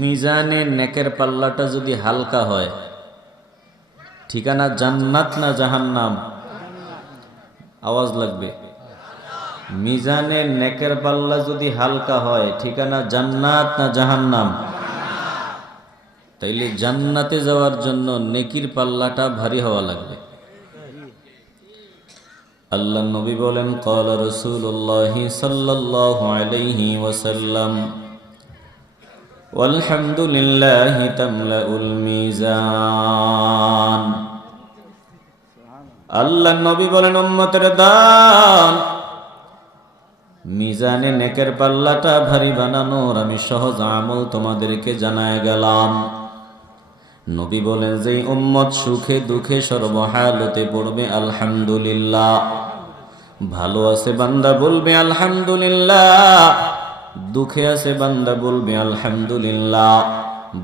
মিজানে নেকের পাল্লাটা যদি হালকা হয়, ঠিকানা জান্নাত না জাহান্নাম? আওয়াজ লাগবে। মিজানে নেকের পাল্লা যদি হালকা হয়, ঠিকানা জান্নাত না জাহান্নাম? তাইলে জান্নাতে যাওয়ার জন্য নেকির পাল্লাটা ভারী হওয়া লাগবে। আল্লাহ নবী বলেন, ক্বালা রাসূলুল্লাহ সাল্লাল্লাহু আলাইহি ওয়াসাল্লাম, ওয়ালহামদুলিল্লাহি তামলাউল মিজান। আল্লাহ নবী বলেন, উম্মতের দান, মিজানে নেকের পাল্লাটা ভারী বানানোর আমি সহজ আমল তোমাদেরকে জানায় গেলাম। নবী বলেন, যে উম্মত সুখে দুঃখে সর্বহালতে পড়বে আলহামদুলিল্লাহ, ভালো আছে বান্দা বলবে আলহামদুলিল্লাহ, দুঃখে আছে বান্দা বলবে আলহামদুলিল্লাহ।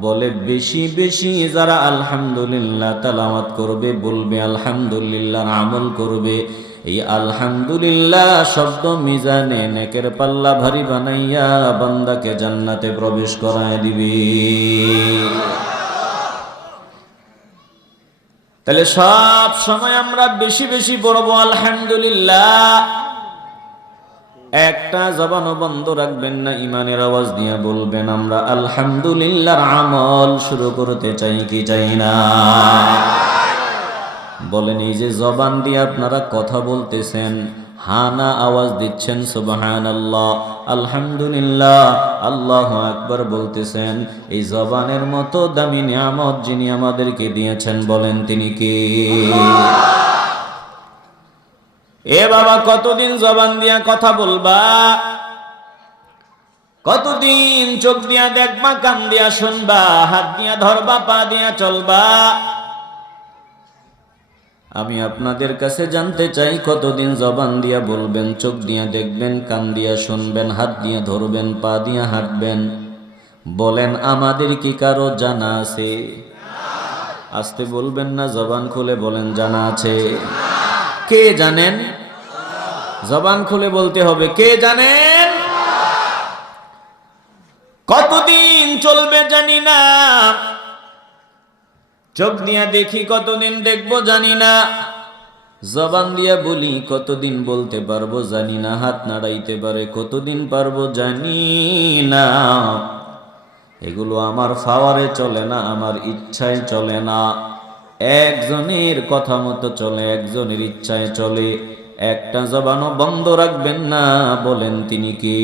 বলে বেশি বেশি যারা আলহামদুলিল্লাহ তেলাওয়াত করবে, বলবে আলহামদুলিল্লাহ, আমল করবে, এই আলহামদুলিল্লাহ শব্দ মিজানে নেকের পাল্লা ভারী বানাইয়া বান্দাকে জান্নাতে প্রবেশ করায় দিবে। তাহলে সব সময় আমরা বেশি বেশি পড়বো আলহামদুলিল্লাহ। একটা জবানও বন্ধ রাখবেন না, ইমানের আওয়াজ দিয়ে বলবেন, আমরা আলহামদুলিল্লাহর আমল শুরু করতে চাই কি চাই না? বলেন, এই যে জবান দিয়ে আপনারা কথা বলতেছেন, হানা আওয়াজ দিচ্ছেন সুবহানাল্লাহ, আলহামদুলিল্লাহ, আল্লাহু আকবার বলতেছেন, এই জবানের মতো দামি নিয়ামত যিনি আমাদেরকে দিয়েছেন, বলেন তিনি কে? এ বাবা, কতদিন জবান দিয়া কথা বলবা? কতদিন চোখ দিয়া দেখবা, কান দিয়া শুনবা, হাত দিয়া ধরবা, পা দিয়া চলবা? আমি আপনাদের কাছে জানতে চাই, কতদিন জবান দিয়া বলবেন, চোখ দিয়া দেখবেন, কান দিয়া শুনবেন, হাত দিয়া ধরবেন, পা দিয়া হাঁটবেন? বলেন, আমাদের কি কারো জানা আছে? আস্তে বলবেন না, জবান খুলে বলেন, জানা আছে? কে জানেন? জবান খুলে বলতে হবে, কে জানেন? কতদিন চলবে জানি না, চোখ দিয়া দেখি, কতদিন দেখবো জানি না, জবান দিয়া বলি, কতদিন বলতে পারবো জানি না, হাত নাড়াইতে পারে কতদিন পারবো জানি না। এগুলো আমার পাওয়ারে চলে না, আমার ইচ্ছায় চলে না। একজনের কথা মতো চলে, একজনের ইচ্ছায় চলে। একটা জবানও বন্ধ রাখবেন না, বলেন তিনি কে?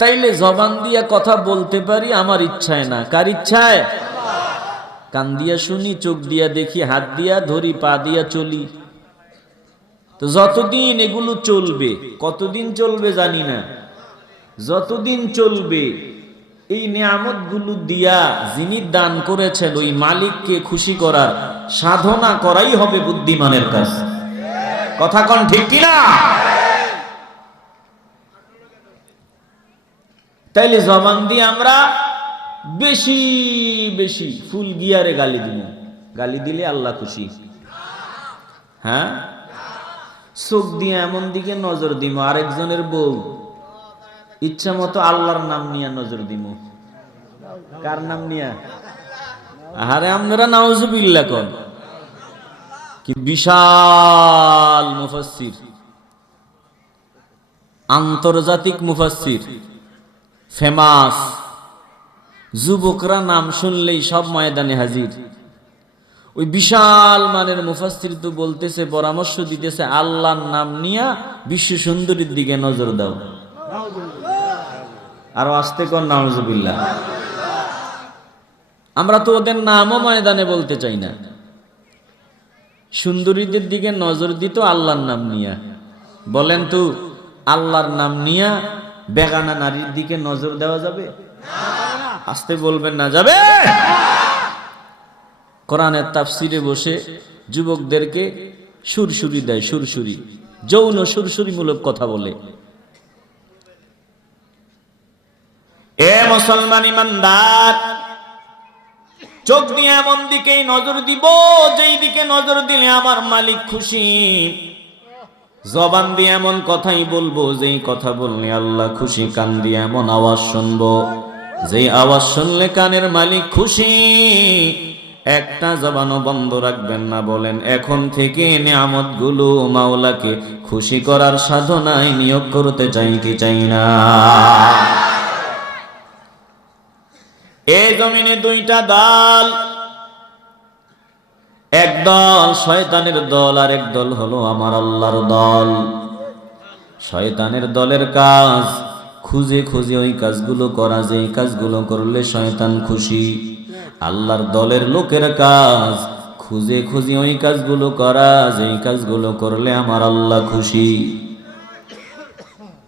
তাইলে জবান দিয়া কথা বলতে পারি, আমার ইচ্ছায় না, কার ইচ্ছায়? কান দিয়া শুনি, চোখ দিয়া দেখি, হাত দিয়া ধরি, পা দিয়া চলি। তো যতদিন এগুলো চলবে, কতদিন চলবে জানি না, যতদিন চলবে এই নিয়ামত গুলো দিয়া যিনি দান করেছেন ওই মালিককে খুশি করার সাধনা করাই হবে বুদ্ধিমানের কাজ। কথা কোন ঠিক কিনা? তাইলে জবান দিয়ে আমরা বেশি বেশি ফুল গিয়ারে গালি দিব, গালি দিলে আল্লাহ খুশি? হ্যাঁ। চোখ দিয়ে এমন দিকে নজর দিব, আরেকজনের বউ ইচ্ছা মতো আল্লাহর নাম নিয়ে নজর দিব। কার নাম নিয়া? আরে আপনারা নাউজুবিল্লাহ কোন, কি বিশাল মুফাসসির, আন্তর্জাতিক মুফাসসির, ফেমাস। যুবকরা নাম শুনলেই সব ময়দানে হাজির। ওই বিশাল মানের মুফাসসির তো বলতেছে, পরামর্শ দিতেছে, আল্লাহর নাম নিয়া বিশ্ব সুন্দরীর দিকে নজর দাও। আরো আসতে কোন নাউজুবিল্লাহ। আমরা তো ওদের নামও ময়দানে বলতে চাই না। সুন্দরীদের দিকে নজর দিত আল্লাহর নাম নিয়া। বলেন তো, আল্লাহর নাম নিয়া বেগানা নারীর দিকে নজর দেওয়া যাবে? আসতে বলবেন না, যাবে? কোরআনের তাফসিরে বসে যুবকদেরকে সুরসুরি দেয়, সুরসুরি, যৌন সুরসুরিমূলক কথা বলে। এ মুসলমান ইমানদার, চোখ দিয়ে এমন দিকেই নজর দিব যেই দিকে নজর দিলে আমার মালিক খুশি, জবান দিয়ে এমন কথাই বলবো যেই কথা বললে আল্লাহ খুশি, কান দিয়ে এমন আওয়াজ শুনবো যেই আওয়াজ শুনলে কানের মালিক খুশি। একটা জবানও বন্ধ রাখবেন না। বলেন এখন থেকে নিয়ামতগুলো মাওলাকে খুশি করার সাধনায় নিয়োগ করতে চাই কি চাই না? এই জমিনে দুইটা দল, এক দল শয়তানের দল আর এক দল হলো আমার আল্লাহর দল। শয়তানের দলের কাজ খুঁজে খুঁজে ওই কাজগুলো করা, যে কাজগুলো করলে শয়তান খুশি। আল্লাহর দলের লোকের কাজ খুঁজে খুঁজে ওই কাজগুলো করা, যে কাজগুলো করলে আমার আল্লাহ খুশি।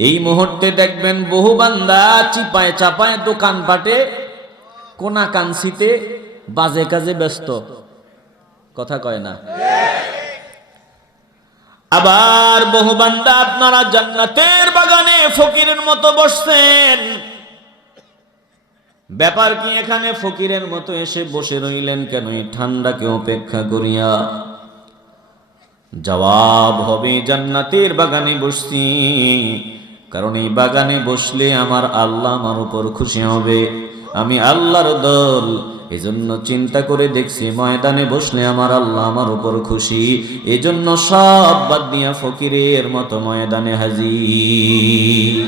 এই মুহূর্তে দেখবেন বহু বান্দা চিপায় চাপায় দোকানপাটে কোনা কাঞ্চিতে বাজে কাজে ব্যস্ত, কথা কয় না। আবার বহু বান্দা আপনারা জান্নাতের বাগানে ফকিরের মতো বসছেন। ব্যাপার কি এখানে ফকিরের মতো এসে বসে রইলেন কেন এই ঠান্ডাকে উপেক্ষা করিয়া? জবাব হবে জান্নাতের বাগানে বসছি কারণ এই বাগানে বসলে আমার আল্লাহ আমার উপর খুশি হবে। আমি আল্লাহর দল, এজন্য চিন্তা করে দেখছি ময়দানে বসলে আমার আল্লাহ আমার উপর খুশি। এজন্য সব বাদ দিয়া ফকিরের মতো ময়দানে হাজির।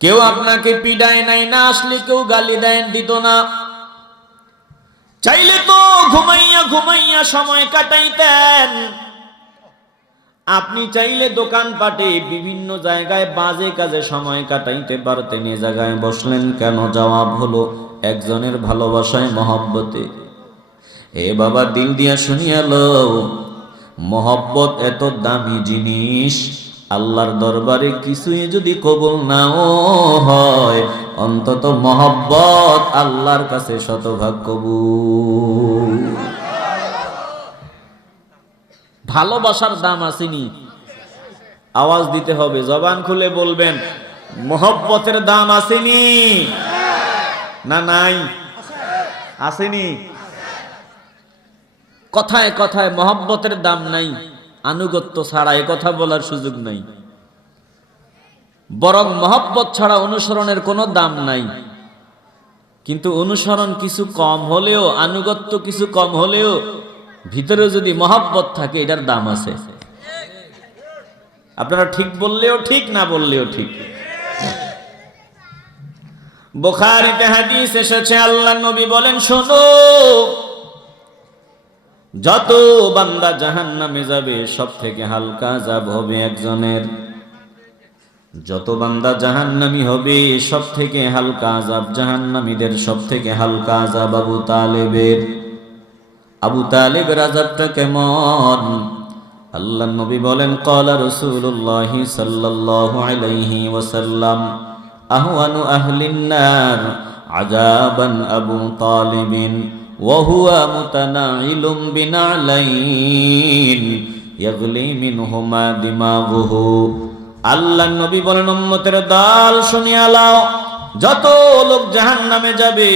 কেউ আপনাকে পিডায় নাই, না আসলে কেউ গালি দেন দিত না। চাইলে তো ঘুমাইয়া ঘুমাইয়া সময় কাটাইতেন। আপনি চাইলে দোকানপাটে বিভিন্ন জায়গায় বাজে কাজে সময় কাটাইতে পারতেন, এ জায়গায় বসলেন কেন? জবাব হলো একজনের ভালোবাসায়, মহব্বতে। এ বাবা দিল দিয়া শুনিয়া লও, মহব্বত এত দামি জিনিস, আল্লাহর দরবারে কিছুই যদি কবুল নাও হয়, অন্তত মহব্বত আল্লাহর কাছে শতভাগ কবুল। ভালোবাসার দাম আসেনি, আওয়াজ দিতে হবে, জবান খুলে বলবেন মহব্বতের দাম আসেনি না নাই? আসেনি। কথায় কথায় মহব্বতের দাম নাই, আনুগত্য ছাড়া এ কথা বলার সুযোগ নাই। বরং মহব্বত ছাড়া অনুসরণের কোনো দাম নাই। কিন্তু অনুসরণ কিছু কম হলেও, আনুগত্য কিছু কম হলেও ভিতরে যদি মহব্বত থাকে এটার দাম আছে। আপনারা ঠিক বললেও ঠিক, না বললেও ঠিক। বুখারীতে হাদিস এসেছে, আল্লাহর নবী বলেন, শোনো, যত বান্দা জাহান্নামে যাবে সব থেকে হালকা আযাব হবে একজনের। যত বান্দা জাহান্নামী হবে সব থেকে হালকা আযাব, জাহান্নামীদের সব থেকে হালকা আযাব আবু তালেবের। আবু তালেবের আযাবটা কেমন? আল্লাহর নবী বলেন, ক্বালা রাসূলুল্লাহ সাল্লাল্লাহু আলাইহি ওয়াসাল্লাম, আহওয়ানু আহলিন নার আযাবান আবু তালিবিন ওয়া হুয়া মুতানাইলুম বিনালাইন ইয়াগলি মিনহুমা দিমাগুহু। আল্লাহর নবী বলেন, উম্মতের দল শুনিয়া লও, যত লোক জাহান্নামে যাবে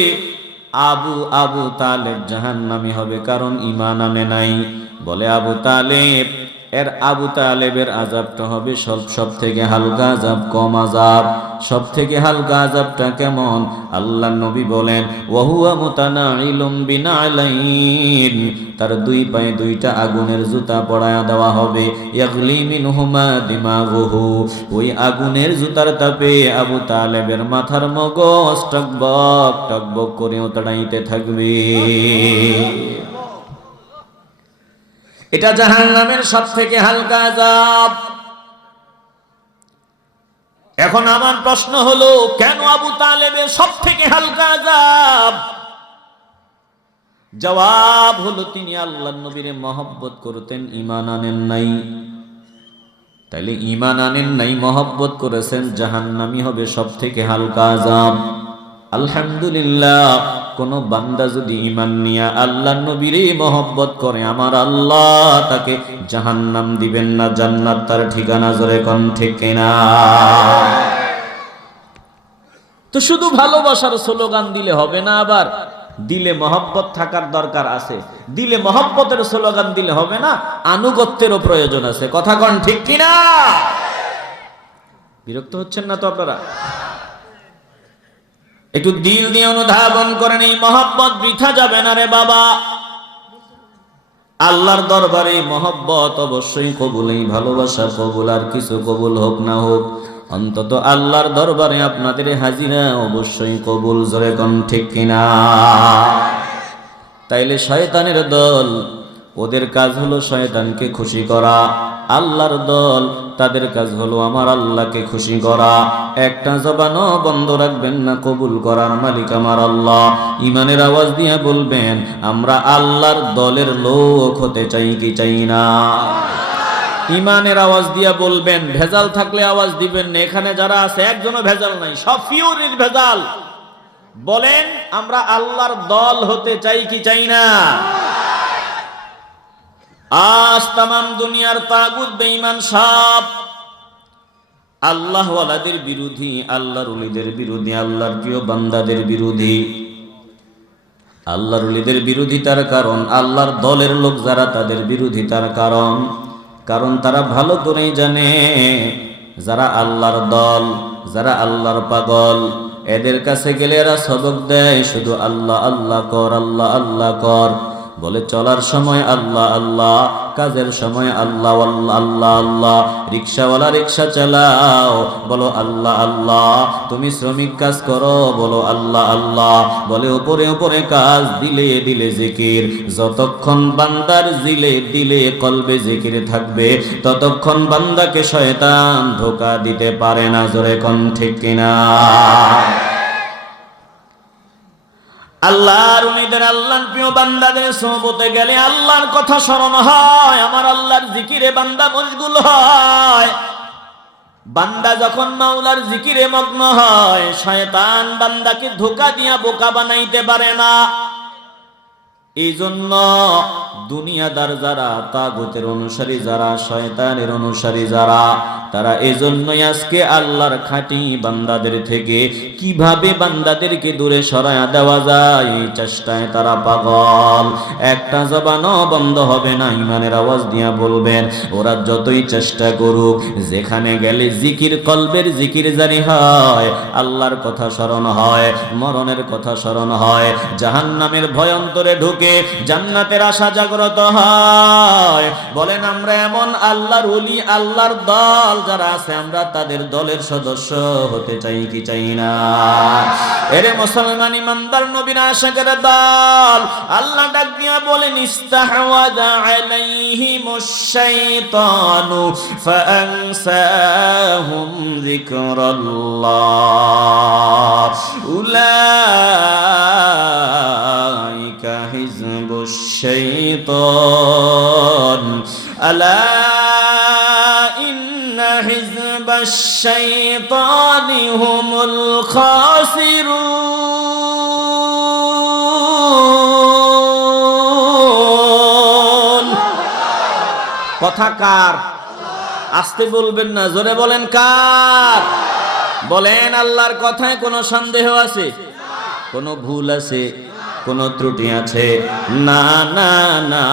আবু তালেব জাহান্নামী হবে, কারণ ঈমান আনে নাই। বলে আবু তালেব, আবু তালেবের আযাবটা হবে সব থেকে হালকা আযাব, কম আযাব। সব থেকে হালকা আযাবটা কেমন? আল্লাহর নবী বলেন, ওয়া হুয়া মুতানাইলুম বিনালাইন, তার দুই পায়ে দুইটা আগুনের জুতা পরায়া দেওয়া হবে। ইয়াগলি মিনহুমা দিমাগুহু, ওই আগুনের জুতার তাপে আবু তালেবের মাথার মগজ টকবক টকবক করে উতড়াইতে থাকবে। এটা জাহান্নামের সব থেকে হালকা আযাব। এখন আমার প্রশ্ন হলো, কেন আবু তালেবের সব থেকে হালকা আযাব? জবাব হলো, তিনি আল্লাহর নবীর মহব্বত করতেন, ঈমান আনেন নাই। তাইলে ঈমান আনেন নাই, মহব্বত করেছেন, জাহান্নামী হবে সব থেকে হালকা আযাব। আলহামদুলিল্লাহ, কোন বান্দা যদি ঈমান নিয়ে আল্লাহর নবীর মহব্বত করে, আমার আল্লাহ তাকে জাহান্নাম দিবেন না, জান্নাত তার ঠিকানা। জোরে কোন ঠিক কিনা? তো শুধু ভালোবাসার স্লোগান দিলে হবে না, আবার দিলে মহব্বত থাকার দরকার আছে। দিলে মহব্বতের স্লোগান দিলে হবে না, আনুগত্যেরও প্রয়োজন আছে। কথা কন ঠিক কিনা? বিরক্ত হচ্ছেন না তো আপনারা? একটু দিল দিয়ে অনুধাবন করেন, এই মহব্বত বৃথা যাবে না রে বাবা। আল্লাহর দরবারে মহব্বত অবশ্যই কবুল, এই ভালোবাসা কবুল, আর কিছু কবুল হোক না হোক, অন্তত আল্লাহর দরবারে আপনাদের হাজিরা অবশ্যই কবুল। জোরে কোন ঠিক কিনা? তাইলে শয়তানের দল, ওদের কাজ হলো শয়তানকে খুশি করা। আল্লাহর দল, তাদের কাজ হলো আমার আল্লাহকে খুশি করা। একটা জবানও বন্ধ রাখবেন না, কবুল করার মালিক আমার আল্লাহ। ইমানের আওয়াজ দিয়ে বলবেন, আমরা আল্লাহর দলের লোক হতে চাই কি চাই না? ইমানের আওয়াজ দিয়া বলবেন। ভেজাল থাকলে আওয়াজ দিবেন না। এখানে যারা আছে একজনও ভেজাল নাই, সব ফিউরির ভেজাল। বলেন, আমরা আল্লাহর দল হতে চাই কি চাই না? আজ তামাম দুনিয়ার তাগুত বেঈমান সব আল্লাহওয়ালাদের বিরোধী, আল্লাহর ওলিদের বিরোধী, আল্লাহর প্রিয় বান্দাদের বিরোধী। আল্লাহর ওলিদের বিরোধিতার কারণ, আল্লাহর দলের লোক যারা, তাদের বিরোধিতার কারণ তারা ভালো করেই জানে, যারা আল্লাহর দল, যারা আল্লাহর পাগল, এদের কাছে গেলে এরা সবক দেয় শুধু আল্লাহ আল্লাহ কর, আল্লাহ আল্লাহ কর। বলে চলার সময় আল্লাহ আল্লাহ, কাজের সময় আল্লাহ আল্লাহ আল্লাহ আল্লাহ। রিক্সাওয়ালা রিক্সা চালাও, বলো আল্লাহ আল্লাহ। তুমি শ্রমিক কাজ করো, বলো আল্লাহ আল্লাহ। বলে উপরে উপরে কাজ, দিলে দিলে জিকির। যতক্ষণ বান্দার দিলে দিলে কলবে জিকির থাকবে, ততক্ষণ বান্দাকে শয়তান ধোঁকা দিতে পারে না। জোরে কোন ঠিক কিনা? আল্লাহর উনিদের, আল্লাহর প্রিয় বান্দাদের সোহবতে গেলে আল্লাহর কথা স্মরণ হয়, আমার আল্লাহর জিকিরে বান্দা মশগুল হয়। বান্দা যখন মাওলার জিকিরে মগ্ন হয়, শয়তান বান্দাকে ধোঁকা দিয়া বোকা বানাইতে পারে না। এই জন্য দুনিয়াদার যারা, তাগুতের অনুসারী যারা, শয়তানের অনুসারী যারা, তারা এজন্যই আজকে আল্লাহর খাঁটি বান্দাদের থেকে কিভাবে বান্দাদেরকে দূরে সরায়া দেওয়া যায়, এই চেষ্টায় তারা পাগল। একটা জবানও বন্ধ হবে না। ইমানের আওয়াজ দিয়া বলবেন, ওরা যতই চেষ্টা করুক, যেখানে গেলে জিকির, কলবের জিকির জারি হয়, আল্লাহর কথা স্মরণ হয়, মরণের কথা স্মরণ হয়, জাহান্নামের ভয়ন্তরে ঢুকে জান্নাতের আশা জাগ্রত হয়। বলেন, আমরা এমন আল্লাহর ওলি, আল্লাহর দল যারা আছে, আমরা তাদের দলের সদস্য হতে চাই কি চাই না? এরে মুসলমান ইমানদার নবীর আশিকের দল, আল্লাহ ডাক দিয়া বলেন, ইস্তাহওয়াযা আলাইহিমুশ শাইতানু ফাআনসাহুম যিকরাল্লাহ উলাইকা হিজবুশ শাইতান আলা ইন্না হিজবাশ শাইতানি হুমুল খাসিরুন। কথা কার? আস্তে বলবেন না, জোরে বলেন কার? বলেন, আল্লাহর কথায় কোনো সন্দেহ আছে? কোনো ভুল আছে? কোনো ত্রুটি আছে? না না না,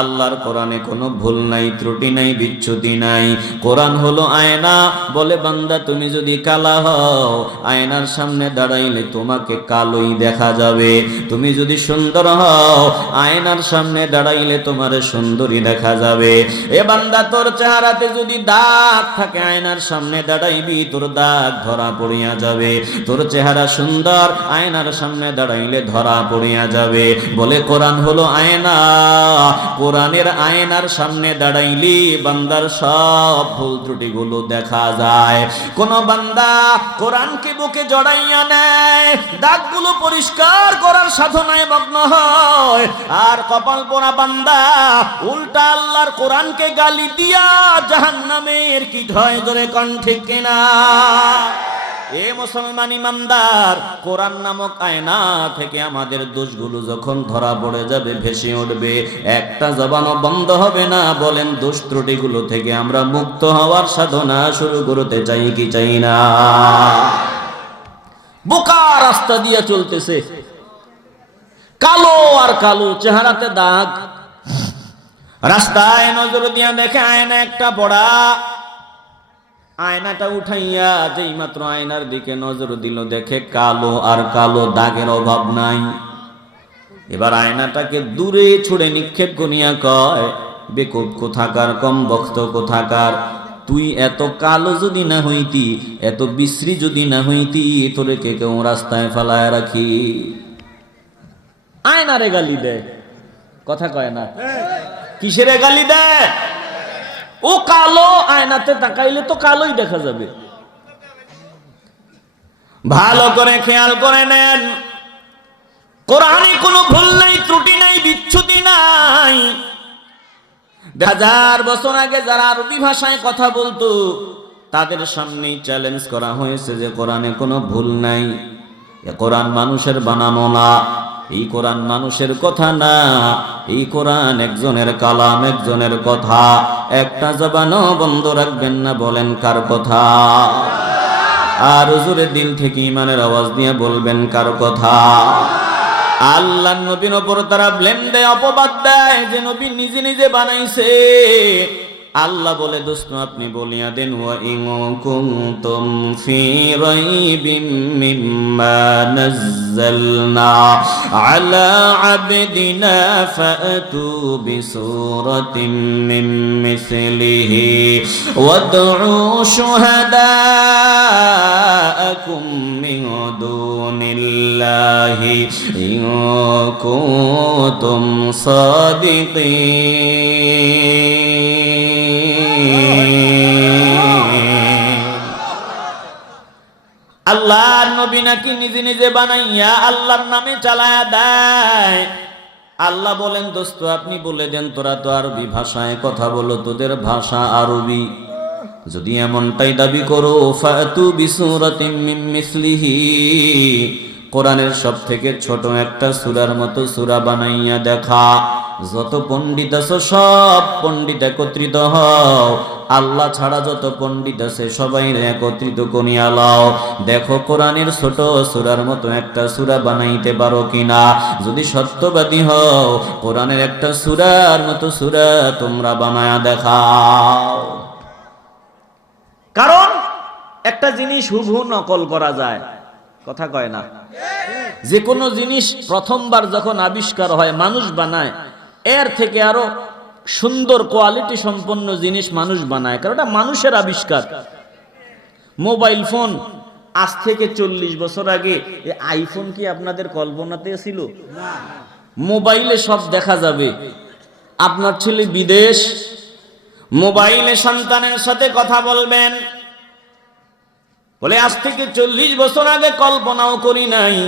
আল্লাহর কোরআনে কোনো ভুল নাই, ত্রুটি নাই, বিচ্যুতি নাই। কোরআন হলো আয়না। বলে, বান্দা তুমি যদি কালা হও, আয়নার সামনে দাঁড়াইলে তোমাকে কালোই দেখা যাবে। তুমি যদি সুন্দর হও, আয়নার সামনে দাঁড়াইলে তোমার সুন্দরী দেখা যাবে। এ বান্দা, তোর চেহারাতে যদি দাগ থাকে, আয়নার সামনে দাঁড়াইবি, তোর দাগ ধরা পড়িয়া যাবে। তোর চেহারা সুন্দর, আয়নার সামনে দাঁড়াইলে ধরা পড়িয়া যাবে। বলে, কোরআন হলো আয়না। কোরআনের আয়নার সামনে দাঁড়াইলি বান্দার সব ভুল ত্রুটিগুলো দেখা যায়। কোন বান্দা কোরআনকে বুকে জড়াইয়া নেয়, দাগগুলো পরিষ্কার করার সাধনায় মগ্ন হয়। আর কপাল পোড়া বান্দা উল্টা আল্লাহর কোরআনকে গালি দিয়া জাহান্নামের কি হয়। ধরে কোন ঠিক কিনা? এ মুসলমান ইমানদার, কোরআন নামক আয়না থেকে আমাদের দোষগুলো যখন ধরা পড়ে যাবে, ভেসে উঠবে, একটা জবানও বন্ধ হবে না। বলেন, দোষ ত্রুটিগুলো থেকে আমরা মুক্ত হওয়ার সাধনা শুরু করতে চাই কি চাই না? বোকা রাস্তা দিয়ে চলতেছে, কালো আর কালো, চেহারাতে দাগ। রাস্তায় নজর দিয়া দেখে আয়না একটা পড়া, আয়নাটা উঠাইয়া যেই মাত্র আয়নার দিকে নজর দিল, দেখে কালো আর কালো, দাগের অভাব নাই। এবার আয়নাটাকে দূরে ছুড়ে নিক্ষেপ করিয়া কয়, বেকুব কোথাকার, কম বক্ত কোথাকার, তুই এত কালো যদি না হইতি, এত বিশ্রী যদি না হইতি, তোরে কে কেউ রাস্তায় ফেলায় রাখি। আয়নারে গালি দেয়, কথা কয় না। কিসের গালি দেয়? ও কালো, আয়নাতে তাকাইলে তো কালোই দেখা যাবে। ভালো করে খেয়াল করে নেন, কোরআনে কোনো ভুল নাই, ত্রুটি নাই, বিচ্যুতি নাই। 1000 বছর আগে যারা আরবি ভাষায় কথা বলতো, তাদের সামনেই চ্যালেঞ্জ করা হয়েছে যে কোরআনে কোনো ভুল নাই। এ কোরআন মানুষের বানানো না, এই কোরআন মানুষের কথা না, এই কোরআন একজনের কালাম, একজনের কথা। একটা জবানও বন্ধ রাখবেন না, বলেন কার কথা? আর হুজুরে দিল থেকে ইমানের আওয়াজ দিয়ে বলবেন কার কথা? আল্লাহর নবীর উপর তারা ব্লেম দেয়, অপবাদ দেয় যে নবী নিজে নিজে বানাইছে। আল্লাহ বলে, দোস্ত আপনি বলিয়া দেন, ওয়া ইন কুনতুম ফি রাইবিম মিম্মা নাযালনা আলা আবদিনা ফাতু বিসূরাতিন মিন মিসলিহি ওয়াদউ শুহাদাআকুম মিন দুনিল্লাহি ইন কুনতুম সাদিকিন। আল্লাহর নবী নাকি নিজে নিজে বানাইয়া আল্লাহর নামে চালায়া দেয়। আল্লাহ বলেন, দোস্ত আপনি বলে দেন, তোরা তো আরবি ভাষায় কথা বলো, তোদের ভাষা আরবি, যদি এমনটাই দাবি করো, ফাতু বিসূরাতিম মিন মিসলিহি, কোরআনের সব থেকে ছোট একটা সূরার মতো সূরা বানাইয়া দেখা। যত পণ্ডিত আছে সব পণ্ডিত একত্রিত হও, আল্লাহ ছাড়া যত পণ্ডিত আছে সবাই একত্রিত করিয়া লাও, দেখো কোরআনের ছোট সূরার মতো একটা সূরা বানাইতে পারো কিনা। যদি সত্যবাদী হও, কোরআনের একটা সূরার মতো সূরা তোমরা বানায়া দেখাও। কারণ একটা জিনিস হুবহু নকল করা যায়, কথা কয় না। যে কোনো জিনিস প্রথমবার যখন আবিষ্কার হয়, মানুষ বানায়, এর থেকে আরো সুন্দর কোয়ালিটি সম্পন্ন জিনিস মানুষ বানায়, কারণ এটা মানুষের আবিষ্কার। মোবাইল ফোন আজ থেকে 40 বছর আগে, আইফোন কি আপনাদের কল্পনাতে ছিল? মোবাইলে সব দেখা যাবে। আপনার ছেলে বিদেশ, মোবাইলে সন্তানের সাথে কথা বলবেন, বলে আজ থেকে 40 বছর আগে কল্পনাও করি নাই।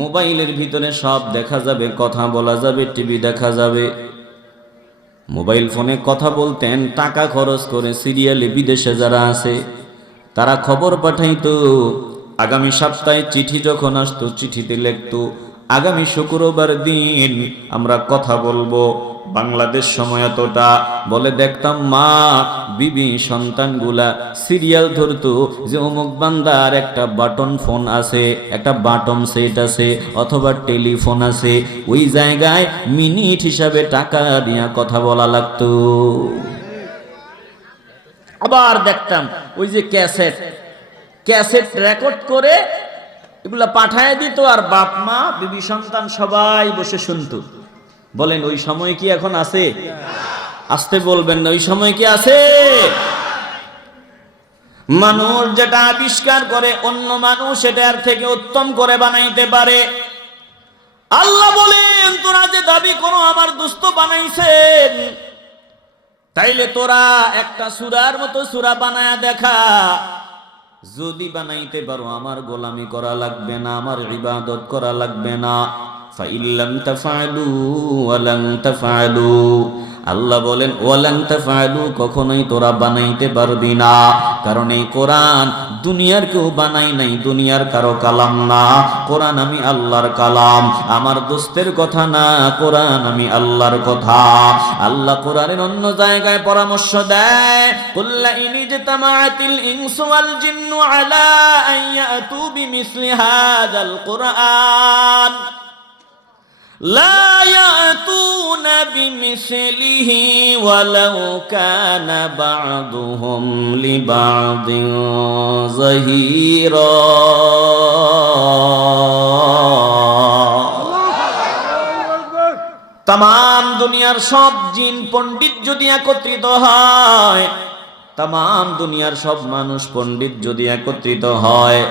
মোবাইলের ভিতরে সব দেখা যাবে, কথা বলা যাবে, টিভি দেখা যাবে। মোবাইল ফোনে কথা বলতেন, টাকা খরচ করে সিরিয়ালে বিদেশে যারা আছে তারা খবর পাঠাইতো। আগামী সপ্তাহে চিঠি যখন আসতো, চিঠিতে লিখতো আগামী শুক্রবার দিন আমরা কথা বলবো, বাংলাদেশ সময় এতটা। বলে দেখতাম মা বিবি সন্তানগুলা সিরিয়াল ধরতো যে অমুক বান্দার একটা বাটন ফোন আছে, একটা বাটন সেট আছে, অথবা টেলিফোন আছে, ওই জায়গায় মিনিট হিসাবে টাকা দিয়া কথা বলা লাগতো। আবার দেখতাম ওই যে ক্যাসেট রেকর্ড করে এগুলা পাঠায় দিত, আর বাপ মা বিবি সন্তান সবাই বসে শুনতো। বলেন ওই সময় কি এখন আছে? আসতে বলবেন না, ওই সময় কি আছে? মানুষ যেটা আবিষ্কার করে, অন্য মানুষ এটার থেকে উত্তম করে বানাইতে পারে। আল্লাহ বলেন, তোরা যে দাবি করো আমার দোস্ত বানাইছেন, তাইলে তোরা একটা সূরার মতো সূরা বানায়া দেখা। যদি বানাইতে পারো, আমার গোলামি করা লাগবে না, আমার ইবাদত করা লাগবে না। ফাইল্লাম তাফআলু ওয়া লান তাফআলু, আল্লাহ বলেন ওয়ালান তাফআলু, কখনোই তোরা বানাইতে পারবি না। কারণ এই কোরআন দুনিয়ার কেউ বানাই নাই, দুনিয়ার কারো কালাম না। কোরআন আমি আল্লাহর কালাম, আমার দোস্তের কথা না, কোরআন আমি আল্লাহর কথা। আল্লাহ কোরআনের অন্য জায়গায় পরামর্শ দেয়, কুল্লা ইনিজতামাআতিল ইনসু ওয়াল জিন্নু আলা আন ইয়াতু বিমিসলি হাযাল কুরআন লা ইয়াতুনা বিমিসলিহি ওয়ালাউ কানা বা'দুহুম লিবা'দিন যাহিরা। তাম দুনিয়ার সব জিন পণ্ডিত যদি একত্রিত হয়, তাম দুনিয়ার সব মানুষ পণ্ডিত যদি একত্রিত হয়,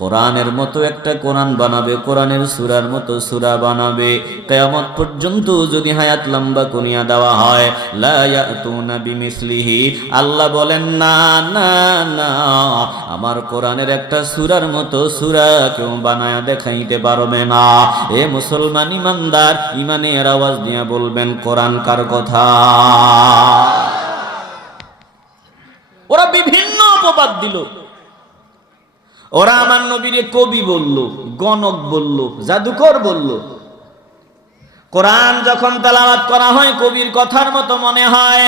কোরআনের মতো একটা কোরআন বানাবে, কোরআনের সূরার মতো সূরা বানাবে, কিয়ামত পর্যন্ত যদি হায়াত লম্বা করিয়া দেওয়া হয়, লা ইয়াতুনা বিমিসলিহি, আল্লাহ বলেন না না না, আমার কোরআনের একটা সূরার মতো সূরা কেউ বানায়া দেখাইতে পারবে না। এ মুসলমান ইমানদার, ইমানের আওয়াজ দিয়ে বলবেন কোরআন কার কথা। ওরা বিভিন্ন অপবাদ দিল। ওরা আমার নবীরে কবি বলল, গণক বলল, জাদুকর বলল। কোরআন যখন তেলাওয়াত করা হয় কবির কথার মতো মনে হয়।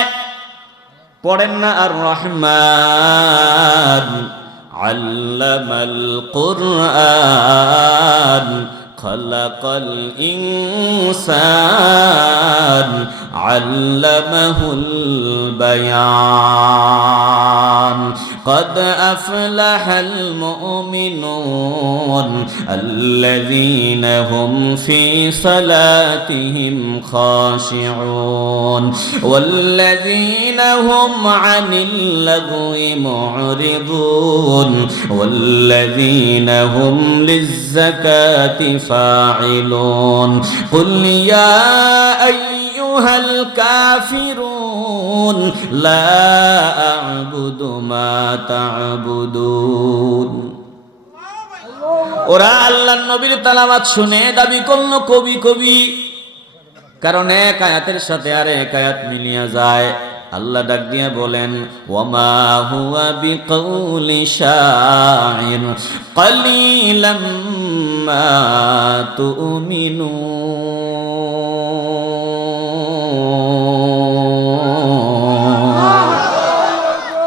পড়েন না আর রহমান আল্লামাল কুরআন খালাকাল ইনসান আল্লামাহুল বায়ান قد أفلح المؤمنون الذين هم في صلاتهم خاشعون والذين هم عن اللغو معرضون والذين هم للزكاة فاعلون قل يا أيها الكافرون لا أعبد ما تعبدون। ওরা আল্লাহর নবীর তেলাওয়াত শুনে দাবি করলো কবি কবি, কারণ এক আয়াতের সাথে আর এক আয়াত মিলিয়ে যায়। আল্লাহ ডাক দিয়ে বলেন ওয়ামা হুয়া বিকাউলি শাইর ক্বালিলাম মা তুমিনুন।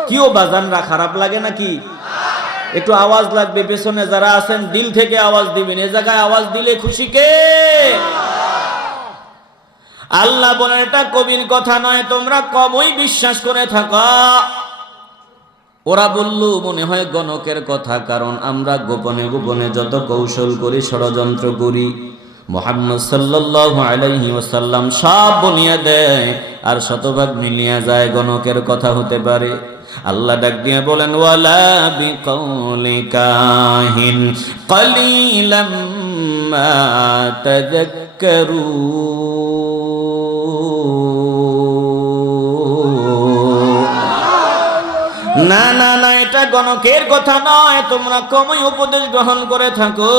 কিও বাজানরা খারাপ লাগে নাকি? একটু আওয়াজ লাগবে, পেছনে যারা আছেন দিল থেকে আওয়াজ দিবেন। এ জায়গায় আওয়াজ দিলে খুশি কে? আল্লাহ বলেন এটা কবির কথা নয়, তোমরা কবই বিশ্বাস করে থাকো। ওরা বলল মনে হয় গণকের কথা, কারণ আমরা গোপনে গোপনে যত কৌশল করি, ষড়যন্ত্র করি, মুহাম্মদ সাল্লাল্লাহু আলাইহি ওয়াসাল্লাম সব বলিয়া দেয় আর শতভাগ মিলিয়া যায়, গণকের কথা হতে পারে। আল্লাহ ডাক দিয়ে বলেন ওয়ালা বিকাউলি কাহিন ক্বালিলাম মা তাযাক্কারুন। না না না, এটা গণকের কথা নয়, তোমরা কমই উপদেশ গ্রহণ করে থাকো।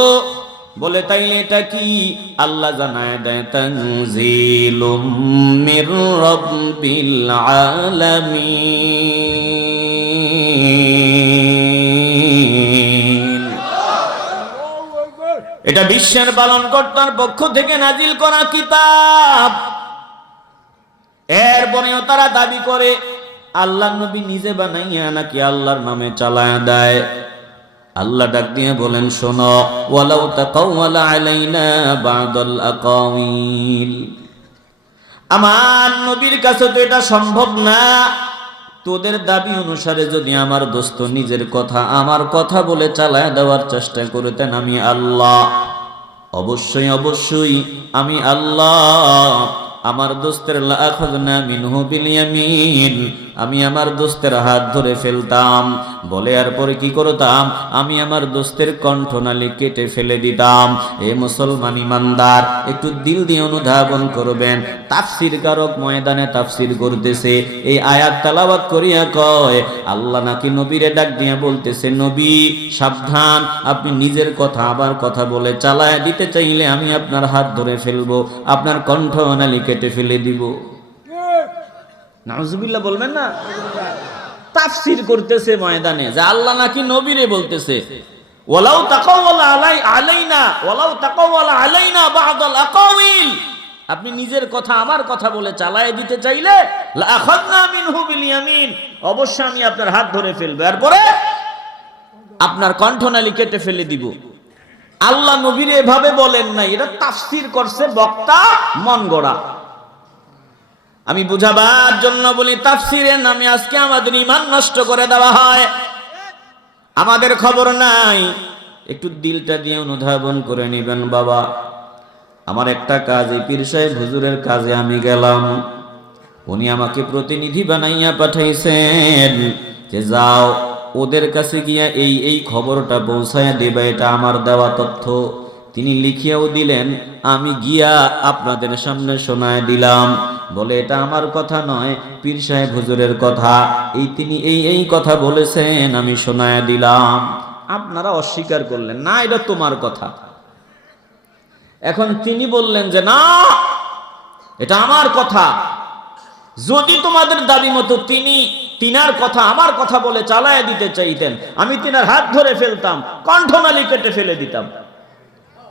বলে তাইলে এটা কি? আল্লাহ জানায় দেয় তানজিলুম মির রাব্বিল আলামিন। এটা বিশ্বের পালনকর্তার পক্ষ থেকে নাজিল করা কিতাব। এরপরেও তারা দাবি করে আল্লাহর নবী নিজে বানাইয়া নাকি আল্লাহর নামে চালায়া দেয়। আল্লাহ ডাক দিয়ে বলেন শোনো, ওয়ালাউ তাকাওয়ালা আলাইনা বা'দাল আকাওয়িল, আমার নবীর কাছে তো এটা সম্ভব না। তোদের দাবি অনুসারে যদি আমার দোস্ত নিজের কথা আমার কথা বলে চালায় দেওয়ার চেষ্টা করতেন, আমি আল্লাহ, অবশ্যই অবশ্যই আমি আল্লাহ আমার দোস্তের লাআখাযনা মিনহু বিল ইয়ামিন, আমি আমার দোস্তের হাত ধরে ফেলতাম। বলে আর পরে কি করতাম? আমি আমার দোস্তের কণ্ঠনালী কেটে ফেলে দিতাম। এ মুসলমান ইমানদার, একটু দিল দিয়ে অনুধাবন করবেন। তাফসীর কারক ময়দানে তাফসীর করতেছে, এই আয়াত তেলাওয়াত করিয়া কয় আল্লাহ নাকি নবীরে ডাক দিয়ে বলতেছে, নবী সাবধান, আপনি নিজের কথা আবার কথা বলে চালায় দিতে চাইলে আমি আপনার হাত ধরে ফেলবো, আপনার কণ্ঠনালী কেটে ফেলে দিব। নাউজুবিল্লাহ বলবেন না? তাফসীর করতেছে ময়দানে যে আল্লাহ নাকি নবীরে বলতেছে ওয়ালাউ তাকাওয়ালা আলাইনা ওয়ালাউ তাকাওয়ালা আলাইনা বা'দাল আকাওয়িল, আপনি নিজের কথা আমার কথা বলে চালায় দিতে চাইলে লাআখাযনা মিনহু বিল ইয়ামিন, অবশ্যই আমি আপনার হাত ধরে ফেলবো, এরপরে আপনার কণ্ঠনালী কেটে ফেলে দিব। আল্লাহ নবীর এভাবে বলেন নাই, এটা তাফসীর করছে বক্তা মন গড়া। আমি বুঝাবার জন্য বলি, তাফসীরের নামে আজকে আমাদের ঈমান নষ্ট করে দেওয়া হয়, আমাদের খবর নাই। একটু দিলটা দিয়ে অনুধাবন করে নেবেন বাবা। আমার একটা কাজ, এই পীর সাহেব হুজুরের কাজে আমি গেলাম, উনি আমাকে প্রতিনিধি বানাইয়া পাঠাইছেন যে যাও ওদের কাছে গিয়া এই এই খবরটা পৌঁছায়া দিবে, এটা আমার দেওয়া তথ্য। তিনি লিখিয়াও দিলেন, আমি গিয়া আপনাদের সামনে শোনায় দিলাম। বলে এটা আমার কথা নয়, পীর সাহেব হুজুরের কথা, এই তিনি এই এই কথা বলেছেন, আমি শোনায় দিলাম। আপনারা অস্বীকার করলেন, না এটা তোমার কথা। এখন তিনি বললেন যে না, এটা আমার কথা। যদি তোমাদের দাবি মতো তিনার কথা আমার কথা বলে চালায় দিতে চাইতেন, আমি তিনার হাত ধরে ফেলতাম, কণ্ঠনালী কেটে ফেলে দিতাম।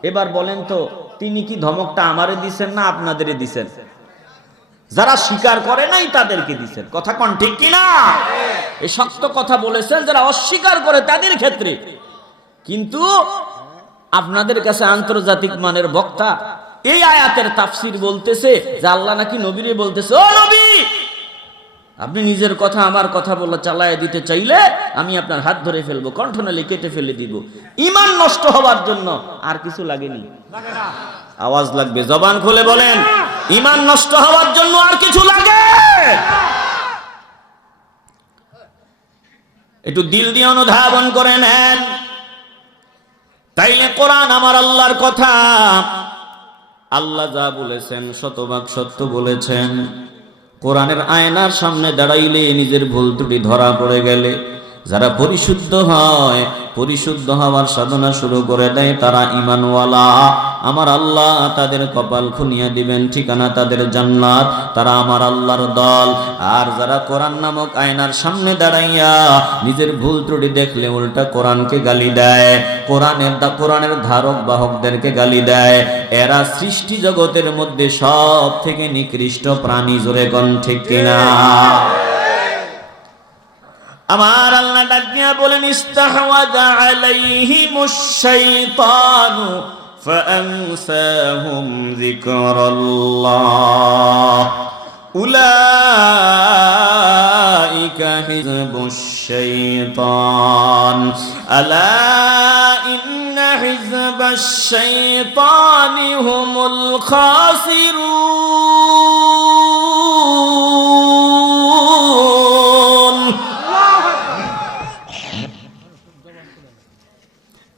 এবার বলেন তো, তিনি কি ধমকটা আমারে দিছেন না আপনাদেরই দিছেন? যারা স্বীকার করে নাই তাদেরকে দিছেন। কথা কোন ঠিক কিনা? এই সত্য কথা বলেছেন যারা অস্বীকার করে তাদের ক্ষেত্রে। কিন্তু আপনাদের কাছে আন্তর্জাতিক মানের বক্তা এই আয়াতের তাফসীর বলতেছে যে আল্লাহ নাকি নবীরে বলতেছে, ও নবী, আপনি নিজের কথা আমার কথা বলে চালায় দিতে চাইলে আমি আপনার হাত ধরে ফেলবো, কণ্ঠনালী কেটে ফেলে দিব। ঈমান নষ্ট হওয়ার জন্য আর কিছু লাগেনি? আওয়াজ লাগবে, জবান খুলে বলেন, ঈমান নষ্ট হওয়ার জন্য আর কিছু লাগে? একটু দিল দিয়ে অনুধাবন করে নেন। তাইলে কোরআন আমার আল্লাহর কথা, আল্লাহ যা বলেছেন শতভাগ সত্য বলেছেন। কোরআনের আয়নার সামনে দাঁড়াইলে নিজের ভুল ত্রুটি ধরা পড়ে গেলে যারা পরিশুদ্ধ হয়, পরিশুদ্ধ হওয়ার সাধনা শুরু করে দেয়, তারা ঈমানওয়ালা। আমার আল্লাহ তাদের কপাল খুনিয়ে দিবেন, ঠিকানা তাদের জান্নাত, তারা আমার আল্লাহর দল। আর যারা কোরআন নামক আয়নার সামনে দাঁড়াইয়া নিজের ভুল ত্রুটি দেখলে উল্টা কোরআনকে গালি দেয়, কোরআনের ধারক বাহকদেরকে গালি দেয়, এরা সৃষ্টি জগতের মধ্যে সব থেকে নিকৃষ্ট প্রাণী। জোরে কোন ঠিক কিনা? আমার আল্লাহ ডাক দিয়া বলেন, ইস্তাহওয়াযা আলাইহিমুশ শাইতানু ফাআনসাহুম যিকরাল্লাহ উলাইকা হিজবুশ শাইতান আলা ইন্না হিজবাশ শাইতানি হুমুল খাসিরুন।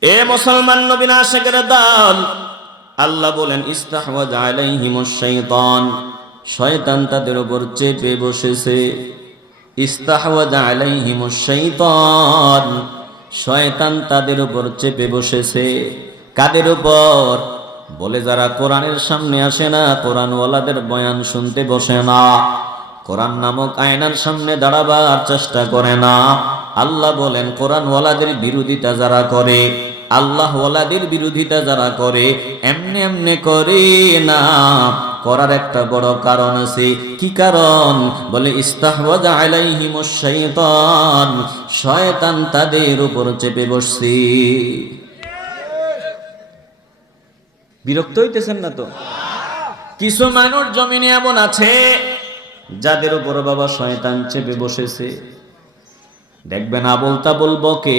এ মুসলমান নবীন আশিকের দল, আল্লাহ বলেন ইস্তাহওয়াযা আলাইহিমুশ শাইতান, শয়তান তাদের উপর চেপে বসেছে। ইস্তাহওয়াযা আলাইহিমুশ শাইতান, শয়তান তাদের উপর চেপে বসেছে। কাদের উপর? বলে যারা কোরআনের সামনে আসে না, কোরআনওয়ালাদের বয়ান শুনতে বসে না, কোরআন নামক আয়নার সামনে দাঁড়াবার চেষ্টা করে না। আল্লাহ বলেন কোরআনওয়ালাদের বিরোধিতা যারা করে, আল্লাহওয়ালাদের বিরোধিতা যারা করে, এমনি এমনি করে না, করার একটা বড় কারণ আছে। কি কারণ? বলে ইস্তাহওয়াযা আলাইহিমুশ শাইতান, শয়তান তাদের উপর চেপে বসছে। বিরক্ত হইতেছেন না তো? কিছু মানুষ জমিনে এমন আছে যাদের উপর বাবা শয়তান চেপে বসেছে। দেখবেন আবল তাবল বকে,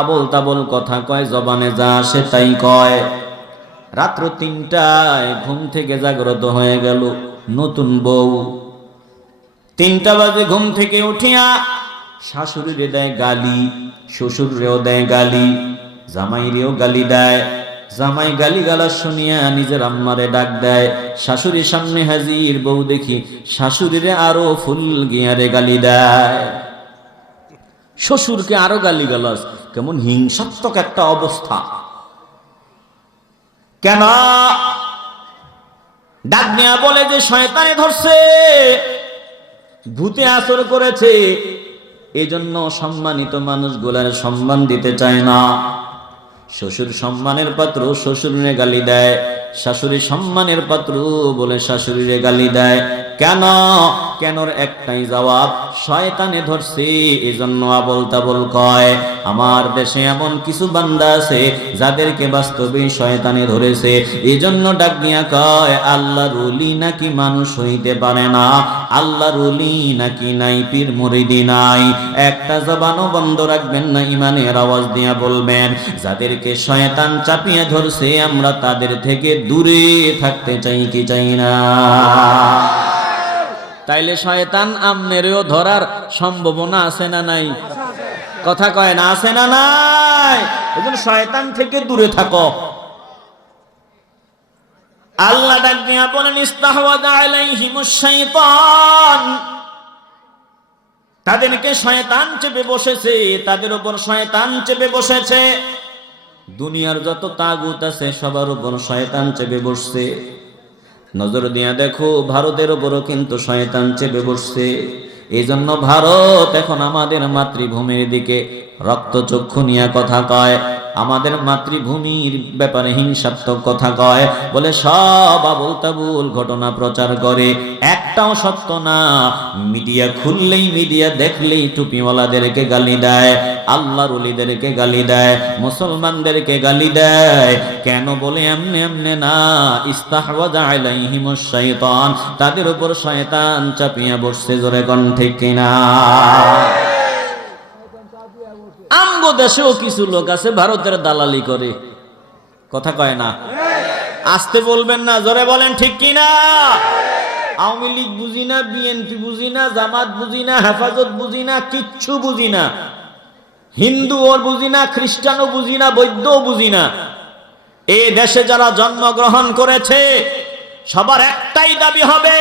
আবল তাবল কথা কয়, জবানে যা আসে তাই কয়। রাত্র ৩টায় ঘুম থেকে জাগ্রত হয়ে গেল নতুন বউ, ৩টা বাজে ঘুম থেকে উঠিয়া শাশুড়িরে দেয় গালি, শ্বশুরেও দেয় গালি, জামাইরেও গালি দেয়। জামাই গালি গালা শুনিয়া নিজের আম্মারে ডাক দেয়, শাশুড়ির সামনে হাজির বউ দেখি শাশুড়িরে আরো ফুল গিয়ারে গালি দেয়, শ্বশুরকে আরো গালি গালাস। কেমন হিংসাত্মক একটা অবস্থা! কেন? ডাক নিয়া বলে যে শয়তানে ধরছে, ভূতে আসর করেছে, এজন্য সম্মানিত মানুষগুলার সম্মান দিতে চায় না। শ্বশুর সম্মানের পাত্র, শ্বশুরে গালি দেয়, শাশুড়ি সম্মানের পাত্র বলে শাশুড়িরে গালি দেয়। কেন? কেনর একটাই জবাব, শয়তানে ধরছে, এজন্য আবল তাবল কয়। আমার দেশে এমন কিছু বান্দা আছে যাদেরকে বাস্তবে শয়তানে ধরেছে, এজন্য ডাক দিয়া কয় আল্লাহর ওলি নাকি মানুষ হইতে পারে না, আল্লাহর ওলি নাকি নাই, পীর মুরিদি নাই। একটা জবানও বন্ধ রাখবেন না, ইমানের আওয়াজ দিয়া বলবেন, যাদেরকে শয়তান চাপিয়ে ধরছে আমরা তাদের থেকে দূরে থাকতে চাই কি চাই না? তাইলে শয়তান আমনেরও ধরার সম্ভাবনা আছে না নাই? কথা কয় না, আছে না নাই? এজন্য শয়তান থেকে দূরে থাকো। আল্লাহ ডাক দিয়া বলেন ইস্তাহওয়াযা আলাইহিমুশ শাইতান, তাদেরকে শয়তান চেপে বসেছে, তাদের উপর শয়তান চেপে বসেছে। দুনিয়ার যত তাগুত আছে সবার উপর শয়তান চেপে বসছে। নজর দিয়া দেখো ভারতের উপরও কিন্তু শয়তান চেপে বসছে। এই জন্য ভারত এখন আমাদের মাতৃভূমির দিকে রক্তচক্ষু নিয়ে কথা কয়, আমাদের মাতৃভূমির ব্যাপারে হিংসাত্মক কথা কয়, বলে সব আবুল তাবুল ঘটনা প্রচার করে, একটাও সত্য না। মিডিয়া খুললেই, মিডিয়া দেখলেই টুপিওয়ালাদেরকে গালি দেয়, আল্লাহর ওলিদেরকে গালি দেয়, মুসলমানদেরকে গালি দেয়। কেন? বলে এমনে এমনে না, ইস্তাহওয়াযা আলাইহিমুশ শাইতান, তাদের উপর শয়তান চাপিয়ে বসছে। জোরে কোন ঠিক কিনা? আমগো দেশেও কিছু লোক আছে ভারতের দালালি করে, কথা কয় না। আসতে বলবেন না, জোরে বলেন ঠিক কিনা? আওয়ামী লীগ বুঝি না, বিএনপি বুঝি না, জামাত বুঝি না, হেফাজত বুঝি না, কিচ্ছু বুঝি না, হিন্দু ওর বুঝি না, খ্রিস্টানও বুঝি না, বৌদ্ধও বুঝি না। এই দেশে যারা জন্মগ্রহণ করেছে সবার একটাই দাবি হবে,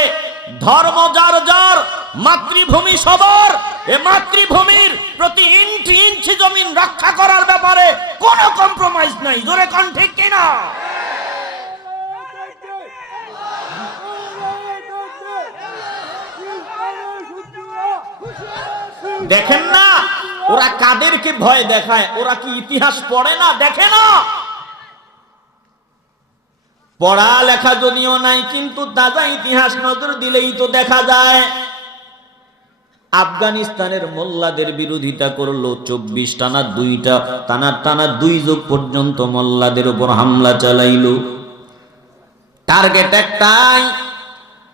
ধর্ম যার যার, মাতৃভূমি সবার। এ মাতৃভূমির প্রতি ইঞ্চি ইঞ্চি জমিন রক্ষা করার ব্যাপারে কোনো কম্প্রোমাইজ নাই। জোরে কোন ঠিক কিনা? দেখেন না ওরা কাদেরকে ভয় দেখায়? ওরা কি ইতিহাস পড়ে না? দেখে না? পড়া লেখা যদিও নাই, কিন্তু তাজা ইতিহাস নজর দিলেই তো দেখা যায়। আফগানিস্তানের মোল্লাদের বিরোধিতা করলো 24 টানা 2 যুগ পর্যন্ত মোল্লাদের উপর হামলা চালাইলো। টার্গেট একটাই,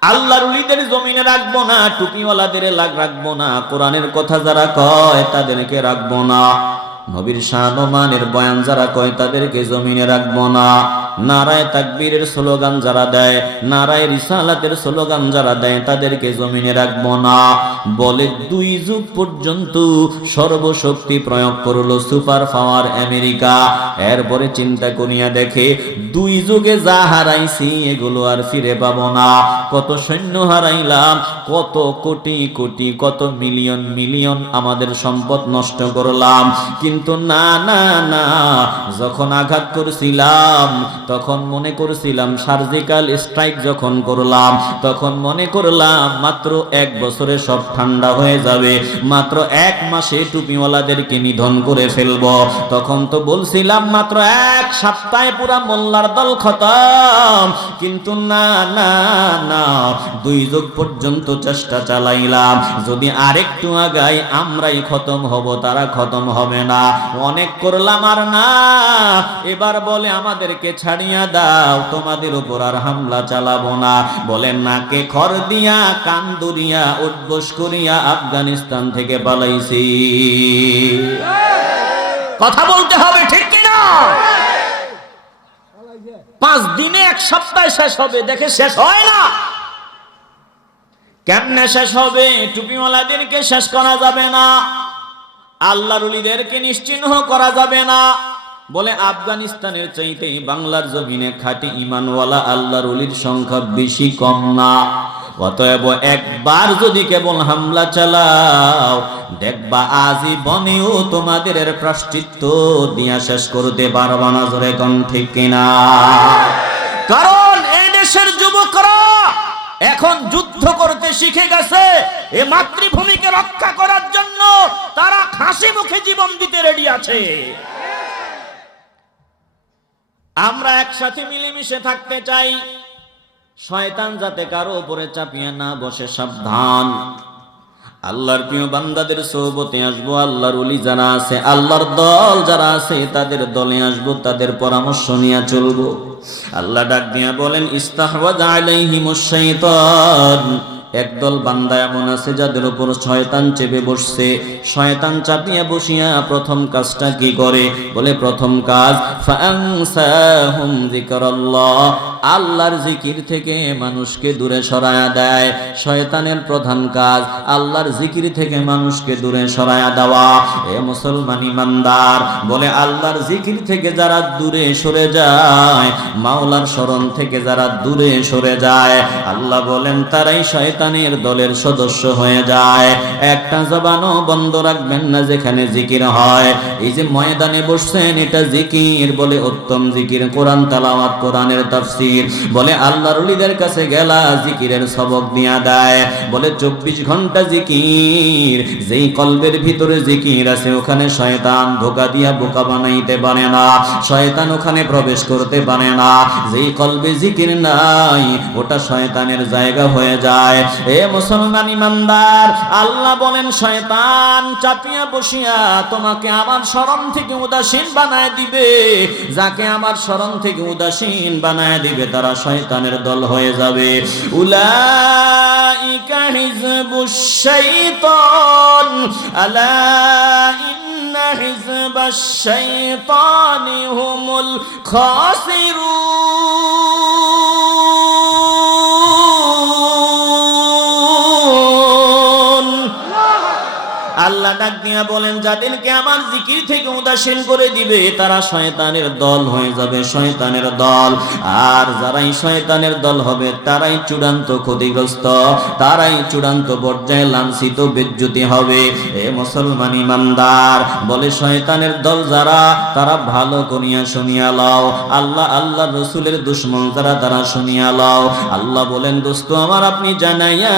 আল্লাহর ওলিদের জমিনে রাখবো না, টুপিওয়ালাদের রাখবো না, কোরআনের কথা যারা কয় তাদেরকে রাখবো না, নবীর শান ও মানের বয়ান যারা কয় তাদেরকে জমিনে রাখবো না, নারায়ে তাকবীরের স্লোগান যারা দেয়, নারায়ে রিসালাতের স্লোগান যারা দেয় তাদেরকে জমিনে রাখবো না। বলে 2 যুগ পর্যন্ত সর্বশক্তি প্রয়োগ করলো সুপার পাওয়ার আমেরিকা। এরপরে চিন্তা করিয়া দেখে 2 যুগে যা হারাইছি এগুলো আর ফিরে পাবো না। কত সৈন্য হারাইলাম, কত কোটি কোটি, কত মিলিয়ন মিলিয়ন আমাদের সম্পদ নষ্ট করলাম, কিন্তু না না না, যখন আঘাত করছিলাম তখন মনে করছিলাম, সার্জিক্যাল স্ট্রাইক যখন করলাম তখন মনে করলাম মাত্র 1 বছরে সব ঠান্ডা হয়ে যাবে, মাত্র 1 মাসে টুপিওয়ালাদেরকে নিধন করে ফেলব। তখন তো বলছিলাম মাত্র 1 সপ্তাহে পুরা মোল্লার দল খতম, কিন্তু না না না, 2 যুগ পর্যন্ত চেষ্টা চালাইলাম, যদি আরেকটু আগাই আমরাই খতম হব, তারা খতম হবে না। অনেক করলাম আর না, এবার বলে আমাদেরকে ছাড়িয়া দাও, তোমাদের উপর আর হামলা চালাবো না। বলে নাকে খড় দিয়া কান দুরিয়া উঠবোস করিয়া আফগানিস্তান থেকে পালাইছি। কথা বলতে হবে ঠিক কিনা? 5 দিনে 1 সপ্তাহে শেষ হবে, দেখে শেষ হয় না। কেমনে শেষ হবে? টুপিওয়ালাদেরকে শেষ করা যাবে না, আল্লাহর ওলিদেরকে নিশ্চিহ্ন করা যাবে না। বলে আফগানিস্তানের চাইতে বাংলার জমিনে খাঁটি ঈমানওয়ালা আল্লাহর ওলির সংখ্যা বেশি কম না। অতএব একবার যদি কেবল হামলা চালাও, দেখবা আজীবনেও তোমাদের এর প্রায়শ্চিত্ত দিয়া শেষ করতে পারবা না। জোরে কোন ঠিক কিনা? কারণ এই দেশের যুবকরা এখন যুদ্ধ করতে শিখে গেছে, এই মাতৃভূমিকে রক্ষা করার জন্য তারা হাসি মুখে জীবন দিতে রেডি আছে। আমরা একসাথে মিলেমিশে থাকতে চাই, শয়তান যাতে কারো উপরে চাপিয়ে না বসে সাবধান। আল্লাহর প্রিয় বান্দাদের সোহবতে আসবো, আল্লাহর ওলি যারা আছে, আল্লাহর দল যারা আছে তাদের দলে আসবো, তাদের পরামর্শ নিয়ে চলবো। আল্লাহ ডাক দিয়া বলেন ইস্তাহওয়াযা আলাইহিমুশ শাইতান, একদল বান্দা এমন আছে যাদের উপর শয়তান চেপে বসছে। শয়তান চাপিয়া বসিয়া প্রথম কাজটা কি করে? বলে প্রথম কাজ ফাআনসাহুম যিকরাল্লাহ, আল্লাহর জিকির থেকে মানুষকে দূরে সরায়া দেয়। শয়তানের প্রধান কাজ আল্লাহর জিকির থেকে মানুষকে দূরে সরায়া দেওয়া। এ মুসলমান ইমানদার, বলে আল্লাহর জিকির থেকে যারা দূরে সরে যায়, মাওলার স্মরণ থেকে যারা দূরে সরে যায়, আল্লাহ বলেন তারাই শয়তানের দলের সদস্য হয়ে যায়। একটা জবানও বন্ধ রাখবেন না যেখানে জিকির হয়। এই যে ময়দানে বসছেন, এটা জিকির, বলে উত্তম জিকির কোরআন তেলাওয়াত, কোরআনের তাফসীর। বলে আল্লাহর ওলিদের কাছে গেলা জিকিরের সবক দিয়া দেয়। বলে 24 ঘন্টা জিকির। যেই কলবের ভিতরে জিকির আছে ওখানে শয়তান ধোঁকা দিয়া বোকা বানাইতে পারে না, শয়তান ওখানে প্রবেশ করতে পারে না। যেই কলবে জিকির নাই ওটা শয়তানের জায়গা হয়ে যায়। এ মুসলমান ইমানদার, আল্লাহ বলেন শয়তান চাপিয়া বসিয়া তোমাকে আমার স্মরণ থেকে উদাসীন বানায় দিবে। যাকে আমার স্মরণ থেকে উদাসীন বানায় দিবে তারা শয়তানের দল হয়ে যাবে। উলাইকা হিজবুশ শাইতান আলা ইন্না হিজবাশ শাইতানি হুমুল খাসিরুন। আল্লাহ ডাক দিয়া বলেন যাদেরকে আমার জিকির থেকে উদাসীন করে দিবে তারা শয়তানের দল হয়ে যাবে, শয়তানের দল। আর যারাই শয়তানের দল হবে তারাই চূড়ান্ত ক্ষতিগ্রস্ত, তারাই চূড়ান্ত পর্যায়ে লাঞ্ছিত, বেজ্জতি হবে। এ মুসলমান ইমানদার, বলে শয়তানের দল যারা, তারা ভালো করিয়া শুনিয়া লও। আল্লাহ আল্লাহর রাসূলের দুশমন যারা, তারা শুনিয়া লও। আল্লাহ বলেন দোস্ত আমার আপনি জানাইয়া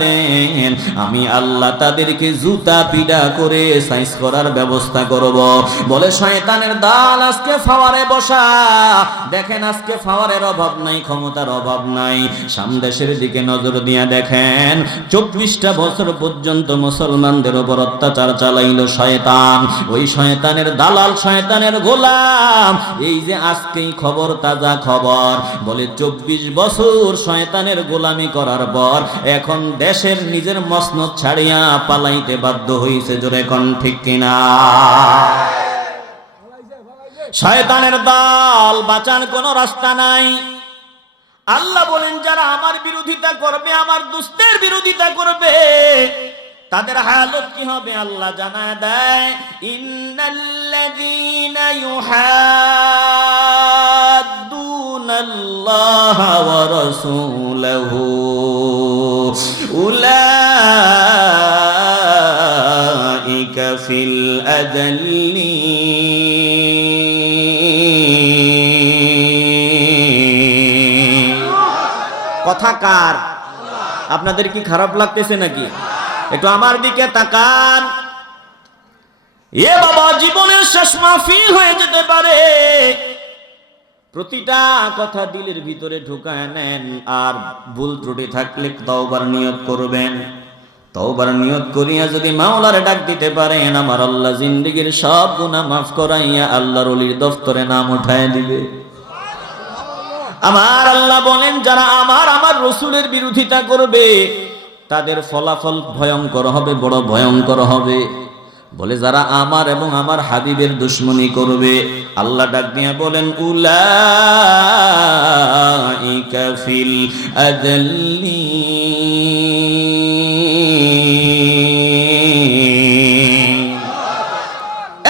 দেন, আমি আল্লাহ তাদেরকে জুতা পিডা করে সাইজ করার ব্যবস্থা করব। বলে শয়তানের দল আজকে ফাওয়ারে বসা, দেখেন আজকে ফাওয়ারের অভাব নাই, ক্ষমতার অভাব নাই। সামদেশের দিকে নজর দিয়া দেখেন, 24টা বছর পর্যন্ত মুসলমানদের উপর অত্যাচার চালাইল শয়তান। ওই শয়তানের দালাল, শয়তানের গোলাম। এই যে আজকেই খবর, তাজা খবর, বলে 24 বছর শয়তানের গোলামি করার পর এখন দেশের নিজের মসনদ ছাড়িয়া পালাইতে বাধ্য হইছে। জোরে কোন ঠিক কিনা? শয়তানের দল, বাঁচার কোনো রাস্তা নাই। আল্লাহ বলেন যারা আমার বিরোধিতা করবে, আমার দুস্তের বিরোধিতা করবে, তাদের হালত কি হবে আল্লাহ জানায় দেয়। ইন্নাল্লাযীনা ইউহাদ্দুনাল্লাহা ওয়া রাসূলাহু উলাইকা ফিল আযাল্লিন। কথা কার? আপনাদের কি খারাপ লাগতেছে নাকি? একটু আমার দিকে তাকান। এ বাবা, জীবনের শেষ মাহফিল হয়ে যেতে পারে। প্রতিটা কথা দিলের ভিতরে ঢুকায় নেন, আর ভুল ত্রুটি থাকলে তওবার নিয়ত করবেন। তওবার নিয়ত করিয়া যদি মাওলারে ডাক দিতে পারেন, আমার আল্লাহ জিন্দেগীর সব গুনাহ মাফ করাইয়া আল্লাহর ওলির দফতরে নাম উঠায় দিবে। আমার আল্লাহ বলেন যারা আমার রাসূলের বিরোধিতা করবে তাদের ফলাফল ভয়ঙ্কর হবে, বড় ভয়ঙ্কর হবে। বলে যারা আমার এবং আমার হাবিবের দুশমনি করবে, আল্লাহ ডাক দিয়া বলেন উলাইকা ফিল আযাল্লিন।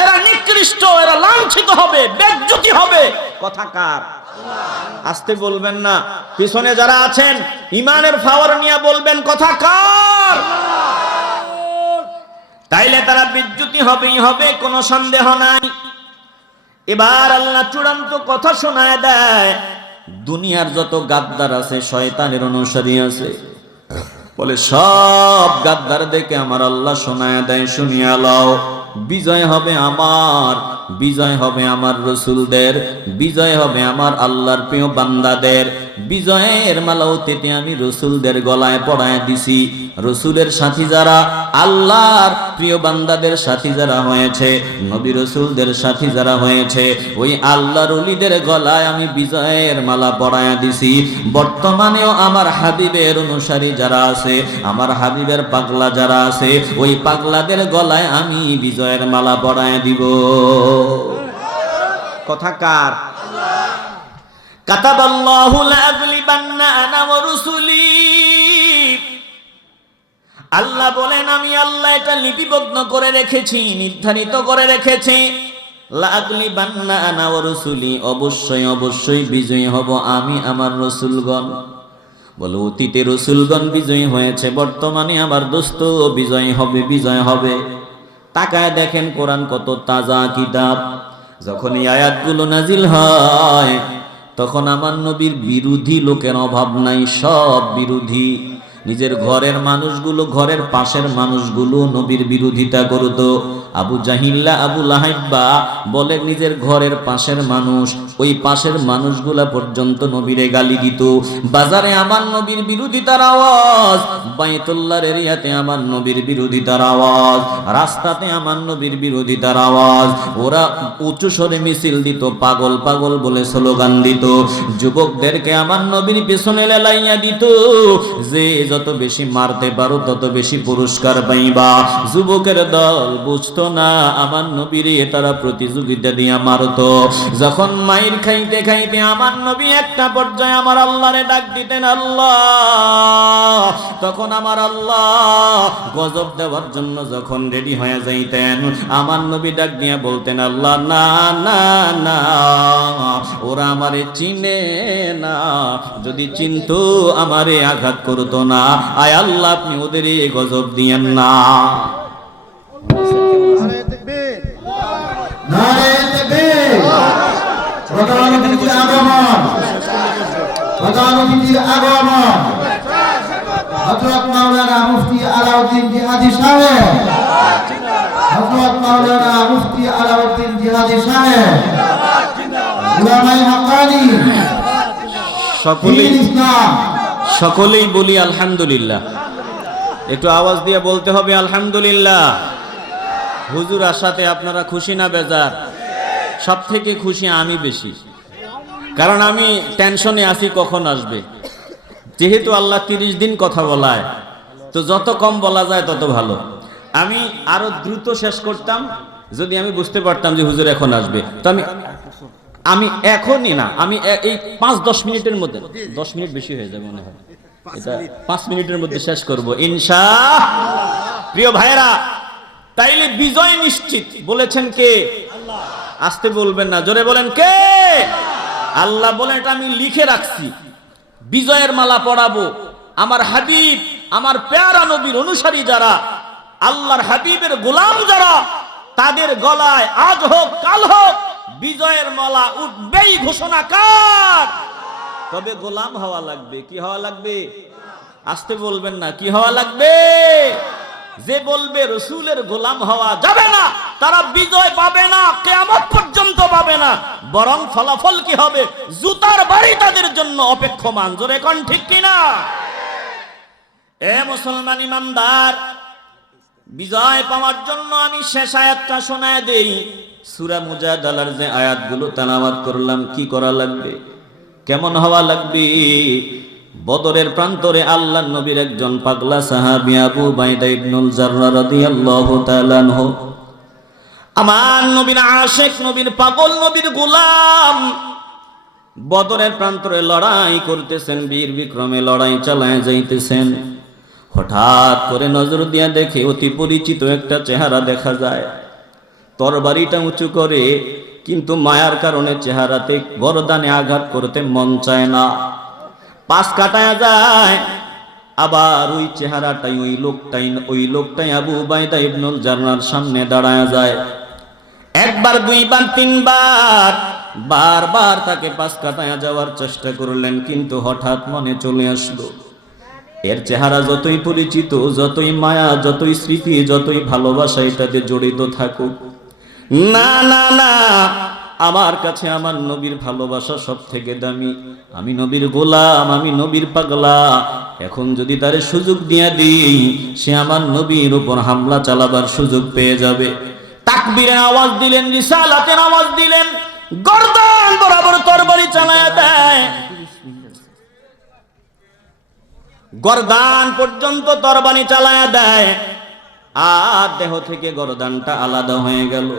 এরা নিকৃষ্ট, এরা লাঞ্ছিত হবে, বেজ্জতি হবে। কথা কার? আস্তে বলবেন না, পিছনে যারা আছেন ইমানের ফাওয়ার নিয়ে বলবেন কথা কার? তাইলে তারা বিদ্যুতি হবেই হবে, কোনো সন্দেহ নাই। এবার আল্লাহ চূড়ান্ত কথা শোনায় দেয়, দুনিয়ার যত গাদ্দার আছে, শয়তানের অনুসারী আছে, বলে সব গাদ্দার দেখে আমার আল্লাহ শোনায় দেয়, শুনিয়া লও, বিজয় হবে আমার, বিজয় হবে আমার রাসূলদের, বিজয় হবে আমার আল্লাহর প্রিয় বান্দাদের, বিজয়ের মালা অতীতে আমি রসুলদের গলায় পরায় দিছি। রসুলের সাথী যারা, আল্লাহর প্রিয় বান্দাদের সাথী যারা হয়েছে, নবী রসুলদের সাথী যারা হয়েছে, ওই আল্লাহর ওলিদের গলায় আমি বিজয়ের মালা পরায় দিছি। বর্তমানেও আমার হাবিবের অনুসারী যারা আছে, আমার হাবিবের পাগলা যারা আছে, ওই পাগলাদের গলায় আমি বিজয়ের মালা পরায় দিব। কথা কার? কাতাবাল্লাহু লাআগলিবান্না আনা ওয়া রুসুলি। আল্লাহ বলেন, আমি আল্লাহ এটা লিপিবদ্ধ করে রেখেছি, নির্ধারিত করে রেখেছি। লাআগলিবান্না আনা ওয়া রুসুলি, অবশ্যই অবশ্যই বিজয়ী হব আমি, আমার রাসূলগণ। বলে অতীতে রাসূলগণ বিজয়ী হয়েছে, বর্তমানে আমার দোস্ত বিজয়ী হবে, বিজয় হবে। তাকায় দেখেন কোরআন কত তাজা কিতাব। যখন এই আয়াতগুলো নাজিল হয়, তখন আমার নবীর বিরোধী লোকের অভাব নাই, সব বিরোধী। নিজের ঘরের মানুষগুলো, ঘরের পাশের মানুষগুলো নবীর বিরোধিতা করত। আবু জাহিল্লা, আবু লাহাইব্বা বলে নিজের ঘরের পাশের মানুষ, ওই পাশের মানুষগুলা পর্যন্ত নবীরে গালি দিত। বাজারে আমার নবীর বিরোধিতার আওয়াজ, বাইতুল্লাহর এরিয়াতে আমার নবীর বিরোধিতার আওয়াজ, রাস্তাতে আমার নবীর বিরোধিতার আওয়াজ। ওরা উঁচু স্বরে মিছিল দিত, পাগল পাগল বলে স্লোগান দিত। যুবকদেরকে আমার নবীর পেছনে লেলাইয়া দিত, যে যত বেশি মারতে পারো তত বেশি পুরস্কার পাইবা। যুবকের দল বুঝতো না আমার নবীরে তারা প্রতিযোগিতা দিয়া মারতো। যখন মাইর খাইতে খাইতে আমার নবী একটা পর্যায়ে আমার আল্লাহরে ডাক দিতেন, আল্লাহ, তখন আমার আল্লাহ গজব দেওয়ার জন্য যখন রেডি হয়ে যাইতেন, আমার নবী ডাক দিয়া বলতেন, আল্লাহ না না না, ওরা আমারে চিনে না, যদি চিনতো আমারে আঘাত করতো না। আয় আল্লাহ, আপনি ওদের গজব দিয়েন না। হযরত মাওলানা মুফতি আলাউদ্দিন জিহাদি সাহেব, হযরত মাওলানা মুফতি আলাউদ্দিন জিহাদি সাহেব, উলামায়ে হাক্কানি, সকলেই বলি আলহামদুলিল্লাহ। একটু আওয়াজ দিয়ে বলতে হবে আলহামদুলিল্লাহ। হুজুর আসাতে আপনারা খুশি না বেজার? সব থেকে খুশি আমি বেশি, কারণ আমি টেনশনে আছি কখন আসবে। যেহেতু আল্লাহ 30 দিন কথা বলায়, তো যত কম বলা যায় তত ভালো। আমি আরো দ্রুত শেষ করতাম যদি আমি বুঝতে পারতাম যে হুজুর এখন আসবে। তো আমি এখনই না, আমি এই 5-10 মিনিটের মধ্যে, 10 মিনিট বেশি হয়ে যাবে মনে হয়, এটা 5 মিনিটের মধ্যে শেষ করব ইনশাআল্লাহ। প্রিয় ভাইরা, তাইলে বিজয় নিশ্চিত বলেছেন কে? আসতে বলবেন না, জোরে বলেন কে? আল্লাহ বলেন, এটা আমি লিখে রাখছি, বিজয়ের মালা পরাবো। আমার হাবিব, আমার প্যারা নবীর অনুসারী যারা, আল্লাহর হাবিবের গোলাম যারা, তাদের গলায় আজ হোক কাল হোক বিজয়ের মালা উঠবেই। ঘোষণা কার? তবে গোলাম হওয়া লাগবে। কি হওয়া লাগবে? আসতে বলবেন না, কি হওয়া লাগবে? যে বলবে রাসূলের গোলাম হওয়া যাবে না, তারা বিজয় পাবে না, কিয়ামত পর্যন্ত পাবে না। বরং ফলাফল কি হবে? জুতার বাড়ি তাদের জন্য অপেক্ষমান। জোরে কোন ঠিক কিনা? এ মুসলমান ইমানদার, বিজয় পাওয়ার জন্য আমি শেষ আয়াতটা শোনায় দেই। সূরা মুজাদালার যে আয়াতগুলো তেলাওয়াত করলাম, কি করা লাগবে, কেমন হওয়া লাগবে? বদরের প্রান্তরে আল্লাহর নবীর একজন পাগলা সাহাবী আবু বাইদা ইবনুল জাররাহ রাদিয়াল্লাহু তাআলা আনহু, আমার নবীর আশিক, নবীর পাগল, নবীর গোলাম, বদরের প্রান্তরে লড়াই করতেছেন, বীর বিক্রমে লড়াই চালায় যাইতেছেন। হঠাৎ করে নজর দিয়া দেখে অতি পরিচিত একটা চেহারা দেখা যায়। তরবারিটা উঁচু করে, কিন্তু মায়ার কারণে চেহারাতে গরদানে আঘাত করতে মন চায় না, পাশ কাটায়া যায়। আবার ওই চেহারাটাই, ওই লোকটাই আবু উবাইদা ইবনুল জাররাহর সামনে দাঁড়ায়া যায়। একবার, দুইবার, তিনবার, বারবার তাকে পাশ কাটায়া যাওয়ার চেষ্টা করলেন, কিন্তু হঠাৎ মনে চলে আসলো, এর চেহারা যতই পরিচিত, যতই মায়া, যতই স্মৃতি, যতই ভালোবাসা এটাতে জড়িত থাকুক, না না না, আমার কাছে আমার নবীর ভালোবাসা সব থেকে দামি। আমি নবীর গোলাম, আমি নবীর পাগলা। এখন যদি তারে সুযোগ দিয়ে দিই, সে আমার নবীর উপর হামলা চালাবার সুযোগ পেয়ে যাবে। তাকবীরের আওয়াজ দিলেন, রিসালাতের আওয়াজ দিলেন, গর্দান বরাবর তরবারি চালায়া দেয়। গর্দান পর্যন্ত তরবারি চালায়া দেয়, আর দেহ থেকে গর্দানটা আলাদা হয়ে গেল।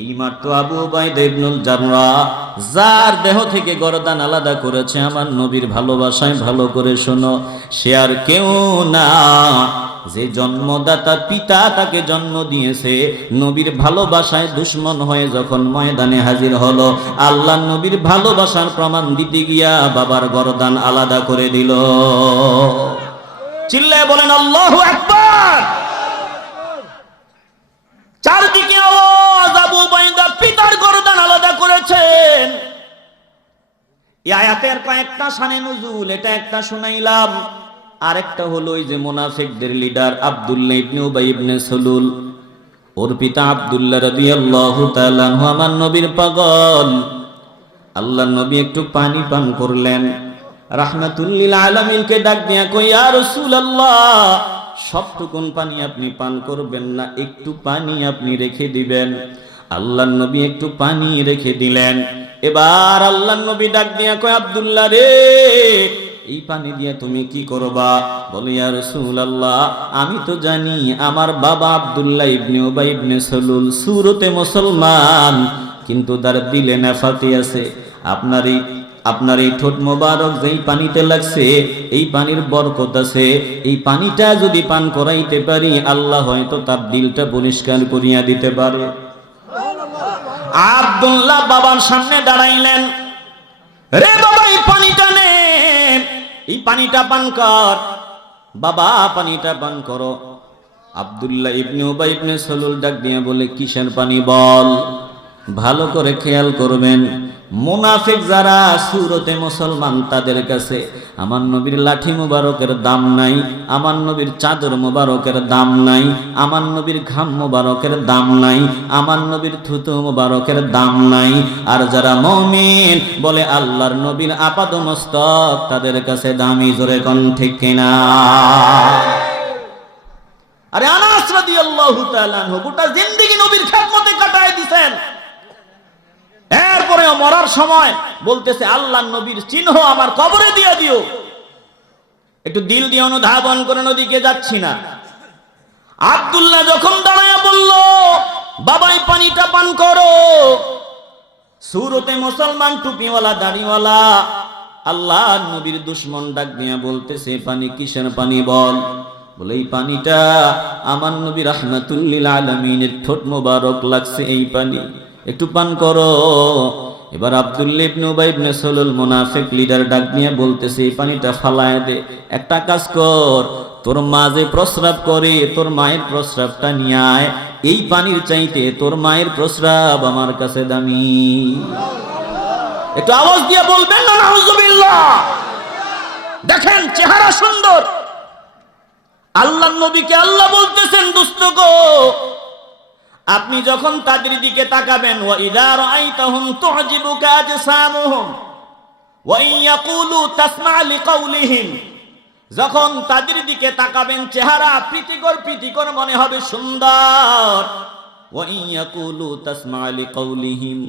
এই মাত্র আবু উবাইদা ইবনুল জাররাহ, যার দেহ থেকে গর্দান আলাদা করেছে আমার নবীর ভালোবাসায়, ভালো করে শোনো, সে আর কেউ না, যে জন্মদাতা পিতা তাকে জন্ম দিয়েছে, নবীর ভালোবাসায় দুশ্মন হয়ে যখন ময়দানে হাজির হলো, আল্লাহ নবীর ভালোবাসার প্রমাণ দিতে গিয়া বাবার গর্দান আলাদা করে দিল। চিল্লায় বলেন আল্লাহু আকবার। চারদিকে আওয়াজ, আবু উবাইদা পিতার গর্দান আলাদা করেছেন। এই আয়াতের কয়েকটা শানে নুজুল, এটা একটা শুনাইলাম। আরেকটা হলো ওই যে মুনাফিকদের লিডার আব্দুল্লাহ ইবনে উবাই ইবনে সালুল, ওর পিতা আব্দুল্লাহ রাদিয়াল্লাহু তাআলা আনহু আমার নবীর পাগল। আল্লাহর নবী একটু পানি পান করলেন, রাহমাতুল লিল আলামিনকে ডাক দিয়া কই, ইয়া রাসূলুল্লাহ, সবটুকুন পানি আপনি পান করবেন না, একটু পানি আপনি রেখে দিবেন। আল্লাহর নবী একটু পানি রেখে দিলেন। এবার আল্লাহর নবী ডাক দিয়া কয়, আব্দুল্লাহ রে, এই পানি দিয়ে তুমি কি করবা? বলে, ইয়া রাসূলুল্লাহ, আমি তো জানি আমার বাবা আব্দুল্লাহ ইবনে উবাই ইবনে সালুল সুরতে মুসলমান, কিন্তু তার দিলে নাফাকি আছে। আপনার এই ঠোঁট মোবারক যেই পানিতে লাগছে, এই পানির বরকত আছে। এই পানিটা যদি পান করাইতে পারি, আল্লাহ হয়তো তার দিলটা পরিষ্কার করিয়া দিতে পারে। আব্দুল্লাহ বাবার সামনে দাঁড়াইলেন, রে বাবা, এই পানিটা নে, এই পানিটা পান কর। বাবা, পানিটা পান করো। আব্দুল্লাহ ইবনে উবাই ইবনে সালুল ডাক দিয়া বলে, কিসের পানি বল? ভালো করে খেয়াল করবেন, মুনাফিক যারা সুরতে মুসলমান, তাদের কাছে আমার নবীর লাঠি মুবারকের দাম নাই, আমার নবীর চাদর মুবারকের দাম নাই, আমার নবীর ঘাম মুবারকের দাম নাই, আমার নবীর থুতু মুবারকের দাম নাই। আর যারা মুমিন বলে আল্লাহর নবীর আপাদমস্তক, তাদের কাছে দামি। জোরে কোন ঠিক কিনা? আরে আনাস রাদিয়াল্লাহু তাআলা আনহু গোটা জিন্দেগি নবীর খেদমতে কাটায় দিবেন, এরপরে মরার সময় বলতেছে, আল্লাহর নবীর চিহ্ন আমার কবরে দিয়ে দিও। একটু দিল দিয়ে অনুধাবন করে, নদীকে যাচ্ছি না। আব্দুল্লাহ যখন দাঁড়ায় বলল, বাবাই পানিটা পান করো, সুরতে মুসলমান, টুপিওয়ালা, দাড়িওয়ালা আল্লাহ নবীর দুশমন ডাক দিয়া বলতেছে, পানি কিসের পানি বল? বলে, এই পানিটা আমার নবী রাহমাতুল লিল আলামিনের ঠোঁট মোবারক লাগছে, এই পানি একটু পান করো। এবার আব্দুল্লাহ ইবনে উবাই ইবনে সালুল মুনাফিক লিডার ডাক নিয়ে বলতেছে, এই পানিটা ফালায় দে। একটা কাজ কর, তোর মা যে প্রস্রাব করে, তোর মায়ের প্রস্রাবটা নিয়ে আয়। এই পানির চাইতে তোর মায়ের প্রস্রাব আমার কাছে দামি। একটু আওয়াজ দিয়ে বলবেন না নাউজুবিল্লাহ? দেখেন চেহারা সুন্দর, আল্লাহর নবীকে আল্লাহ বলতেছেন, দোস্ত গো, আপনি যখন তাদের দিকে তাকাবেন, ওয়া ইযা রাআইতাহুম তু'জিবুকা আজসামুহুম ওয়া ইন ইয়াকুলু তাসমা' লিকাউলিহিম, যখন তাদের দিকে তাকাবেন চেহারা প্রীতিকর মনে হবে, সুন্দর। ওয়া ইন ইয়াকুলু তাসমা' লিকাউলিহিম,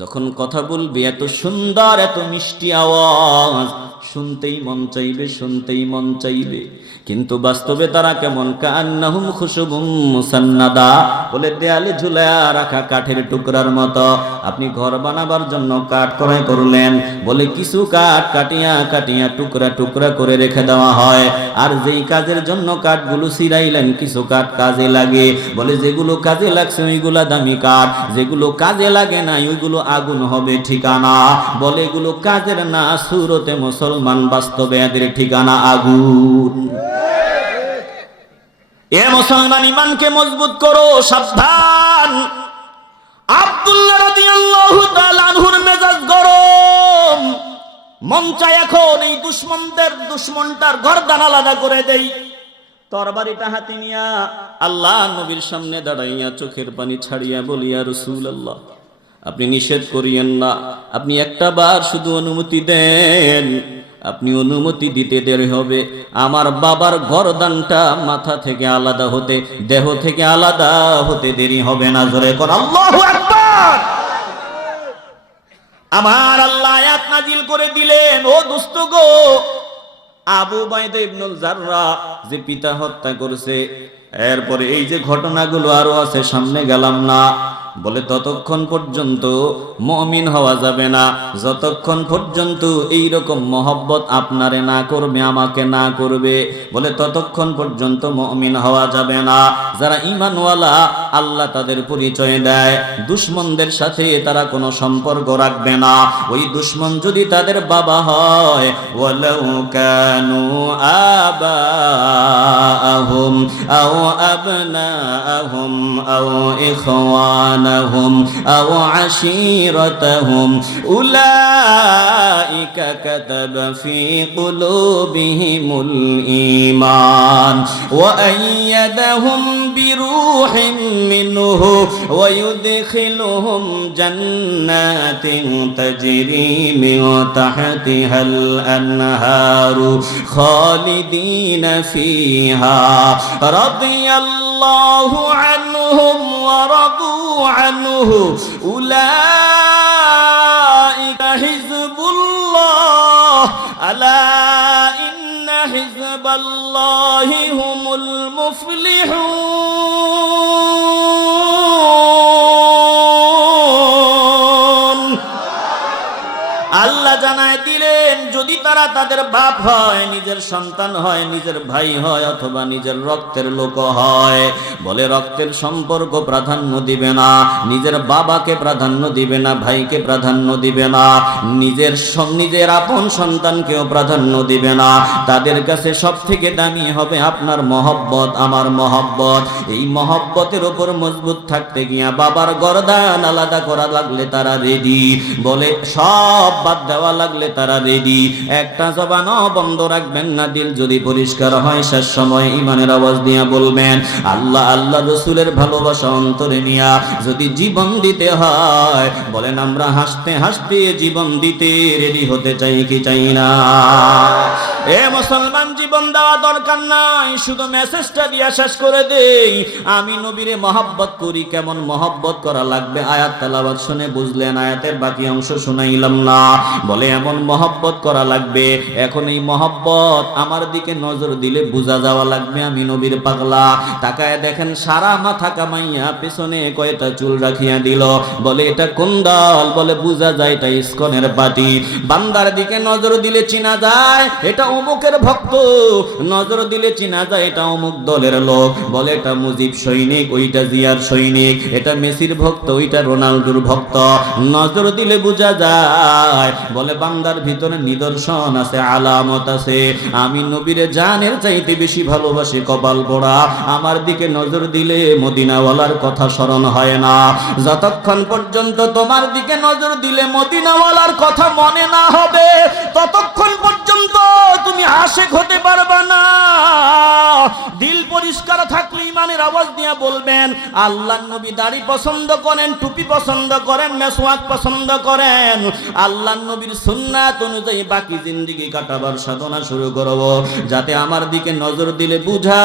যখন কথা বলবে এত সুন্দর, এত মিষ্টি আওয়াজ, শুনতেই মন চাইবে। কিন্তু বাস্তবে তারা কেমন? কান্নাহুম খুশুবুম মুসান্নাদা, বলে দেয়ালে ঝুলায়া রাখা কাঠের টুকরার মতো। আপনি ঘর বানাবার জন্য কাঠ ক্রয় করলেন, বলে কিছু কাঠ কাটিয়া টুকরা করে রেখে দেওয়া হয়। আর যেই কাজের জন্য কাঠগুলো ছিঁড়াইলেন, কিছু কাঠ কাজে লাগে, বলে যেগুলো কাজে লাগছে ওইগুলা দামি কাঠ, যেগুলো কাজে লাগে না ওইগুলো আগুন হবে ঠিকানা। বলে এগুলো কাজের না, সুরতে মুসলমান, বাস্তবে এদের ঠিকানা আগুন। এ মুসলমান, ইমানকে মজবুত করো, সাবধান। আব্দুল্লাহ রাদিয়াল্লাহু তাআলা আনহুর মেজাজ গরম, মন চায় এখন এই দুশমনটার গর্দান আলাদা করে দেই। তরবারিটা হাতে নিয়া আল্লাহ নবীর সামনে দাঁড়াইয়া চোখের পানি ছাড়িয়া বলি, ইয়া রাসূলুল্লাহ, আপনি নিষেধ করিয়েন না, আপনি একটা বার শুধু অনুমতি দেন। আপনি অনুমতি দিতে দেরি হবে, আমার বাবার গর্দানটা মাথা থেকে আলাদা হতে, দেহ থেকে আলাদা হতে দেরি হবে না। জোরে কর আল্লাহু আকবার। আমার আল্লাহ আয়াত নাজিল করে দিলেন, ও দোস্ত গো, আবু উবাইদা ইবনুল জাররাহ যে পিতা হত্যা করেছে, এরপরে এই যে ঘটনাগুলো আরো আছে, সামনে গেলাম না। বলে ততক্ষণ পর্যন্ত মুমিন হওয়া যাবে না যতক্ষণ পর্যন্ত এই রকম মহব্বত আপনারে না করবে, আমাকে না করবে। বলে ততক্ষণ পর্যন্ত মুমিন হওয়া যাবে না। যারা ঈমানওয়ালা আল্লাহ তাদের পরিচয় দেয়, দুশমনদের সাথে তারা কোনো সম্পর্ক রাখবে না। ওই দুশমন যদি তাদের বাবা হয়, ওয়ালাউ কানু আবাআহুম আও আবনাআহুম আও ইখওয়ানাহুম আও আশীরাতাহুম উলাইকা কাতাবা ফি কুলুবিহিমুল ঈমান ওয়া আইয়াদাহুম বিরূহিম মিনহু ওয়া ইউদখিলুহুম জান্নাতিন তাজরি মিন তাহতিহাল আনহারু খালিদিনা ফিহা রাদিয়াল্লাহু আনহুম ওয়া রাদু আনহু উলাইকা হিজবুল্লাহ আলা ইন্না হিজবাল্লাহি হুমুল মুফলিহুন। আল্লাহ জানায় দিলেন, যদি তারা তাদের বাপ হয়, নিজের সন্তান হয়, নিজের ভাই হয়, অথবা নিজের রক্তের লোক হয়, বলে রক্তের সম্পর্ক প্রাধান্য দিবে না, নিজের বাবাকে প্রাধান্য দিবে না, ভাইকে প্রাধান্য দিবে না, নিজের আপন সন্তানকেও প্রাধান্য দিবে না। তাদের কাছে সব থেকে দামি হবে আপনার মহব্বত, আমার মহব্বত। এই মহব্বতের উপর মজবুত থাকতে গিয়া বাবার গর্দান আলাদা করা লাগলে তারা রেডি, বলে সব বাদ দেওয়া লাগলে তারা রেডি। একটা জবানও বন্ধ রাখবেন না। দিল যদি পরিষ্কার হয়, শেষ সময় ইমানের আওয়াজ দিয়ে বলবেন, আল্লাহ আল্লাহ রসুলের ভালোবাসা অন্তরে নিয়া যদি জীবন দিতে হয়, বলেন আমরা হাসতে হাসতে জীবন দিতে রেডি হতে চাই কি চাই না? এ মুসলমান, জীবন দেওয়া দরকার নাই, শুধু মেসেজটা দিয়া শেষ করে দেই। আমি নবীরে মহব্বত করি, কেমন মহব্বত করা লাগবে আয়াত তেলাওয়াত শুনে বুঝলেন, আয়াতের বাকি অংশ শুনাইলাম না। বলে এমন মহব্বত করা লাগবে, এখন এই মহব্বত আমার দিকে নজর দিলে বোঝা যাওয়া লাগবে আমি নবীর পাগলা। তাকায় দেখেন, সারা মাথা কামাইয়া পেছনে কয়টা চুল রাখিয়া দিল, বলে এটা কোন দল? বলে বোঝা যায় এটা ইসকনের পার্টি। বান্দার দিকে নজর দিলে চিনা যায় এটা অমুকের ভক্ত, নজর দিলে চিনা যায় এটা অমুক দলের লোক। বলে এটা মুজিব সৈনিক, ওইটা জিয়ার সৈনিক, এটা মেসির ভক্ত, ওইটা রোনাল্ডোর ভক্ত। নজর দিলে বোঝা যায়। বলে বান্দার ভিতরে নিদর্শন আছে, আলামত আছে। আমি নবীরে জানের চাইতে বেশি ভালোবাসি, কপাল পোড়া। আমার দিকে নজর দিলে মদিনাওয়ালার কথা স্মরণ হয় না। যতক্ষণ পর্যন্ত তোমার দিকে নজর দিলে মদিনাওয়ালার কথা মনে না হবে, ততক্ষণ পর্যন্ত তুমি আশিক হতে পারবে না। দিল পরিষ্কার থাকলে ইমানের আওয়াজ দিয়ে বলবেন, আল্লাহর নবী দাড়ি পছন্দ করেন, টুপি পছন্দ করেন, মেসওয়াক পছন্দ করেন। আল্লাহর নবীর সুন্নাত অনুযায়ী বাকি জিন্দেগি কাটাবার সাধনা শুরু করব, যাতে আমার দিকে নজর দিলে বুঝা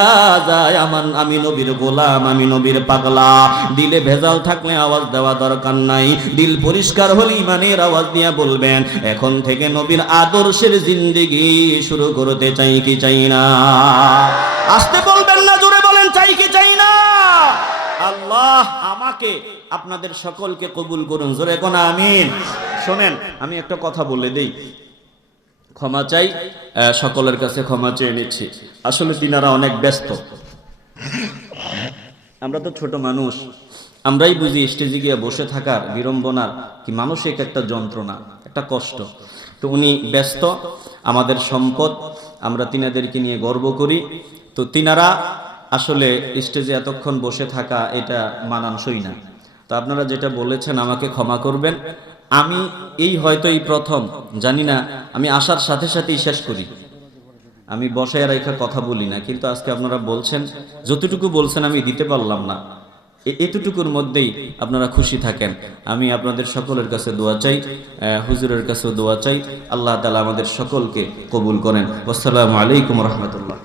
যায় আমি নবীর গোলাম, আমি নবীর পাগলা। দিলে ভেজাল থাকলে আওয়াজ দেওয়া দরকার নাই, দিল পরিষ্কার হলে ইমানের আওয়াজ দিয়ে বলবেন, এখন থেকে নবীর আদর্শের জিন্দেগি শুরু করতে চাই কি চাই না? আসতে বলবেন না, জোরে বলেন চাই কি চাই না? আল্লাহ আমাকে আপনাদের সকলকে কবুল করুন, জোরে কোন আমিন। শোনেন, আমি একটা কথা বলে দেই, ক্ষমা চাই, সকলের কাছে ক্ষমা চেয়ে নিচ্ছি। আসলে তিনারা অনেক ব্যস্ত, আমরা তো ছোট মানুষ, আমরাই বুঝি স্টেজে গিয়ে বসে থাকার বিড়ম্বনার কি মানসিক একটা যন্ত্রণা, একটা কষ্ট। তো উনি ব্যস্ত, আমাদের সম্পদ, আমরা তিনাদেরকে নিয়ে গর্ব করি। তো তিনারা আসলে স্টেজে এতক্ষণ বসে থাকা এটা মানানসই না। তো আপনারা যেটা বলেছেন আমাকে ক্ষমা করবেন। আমি হয়তো এই প্রথম, জানি না, আমি আসার সাথে সাথেই শেষ করি, আমি বসায় রেখে কথা বলি না। কিন্তু আজকে আপনারা বলছেন, যতটুকু বলছেন আমি দিতে পারলাম না, এতটুকুর মধ্যেই আপনারা খুশি থাকেন। আমি আপনাদের সকলের কাছে দোয়া চাই, হুজুরের কাছেও দোয়া চাই, আল্লাহ তাআলা আমাদের সকলকে কবুল করেন। আসসালামু আলাইকুম রহমতুল্লাহ।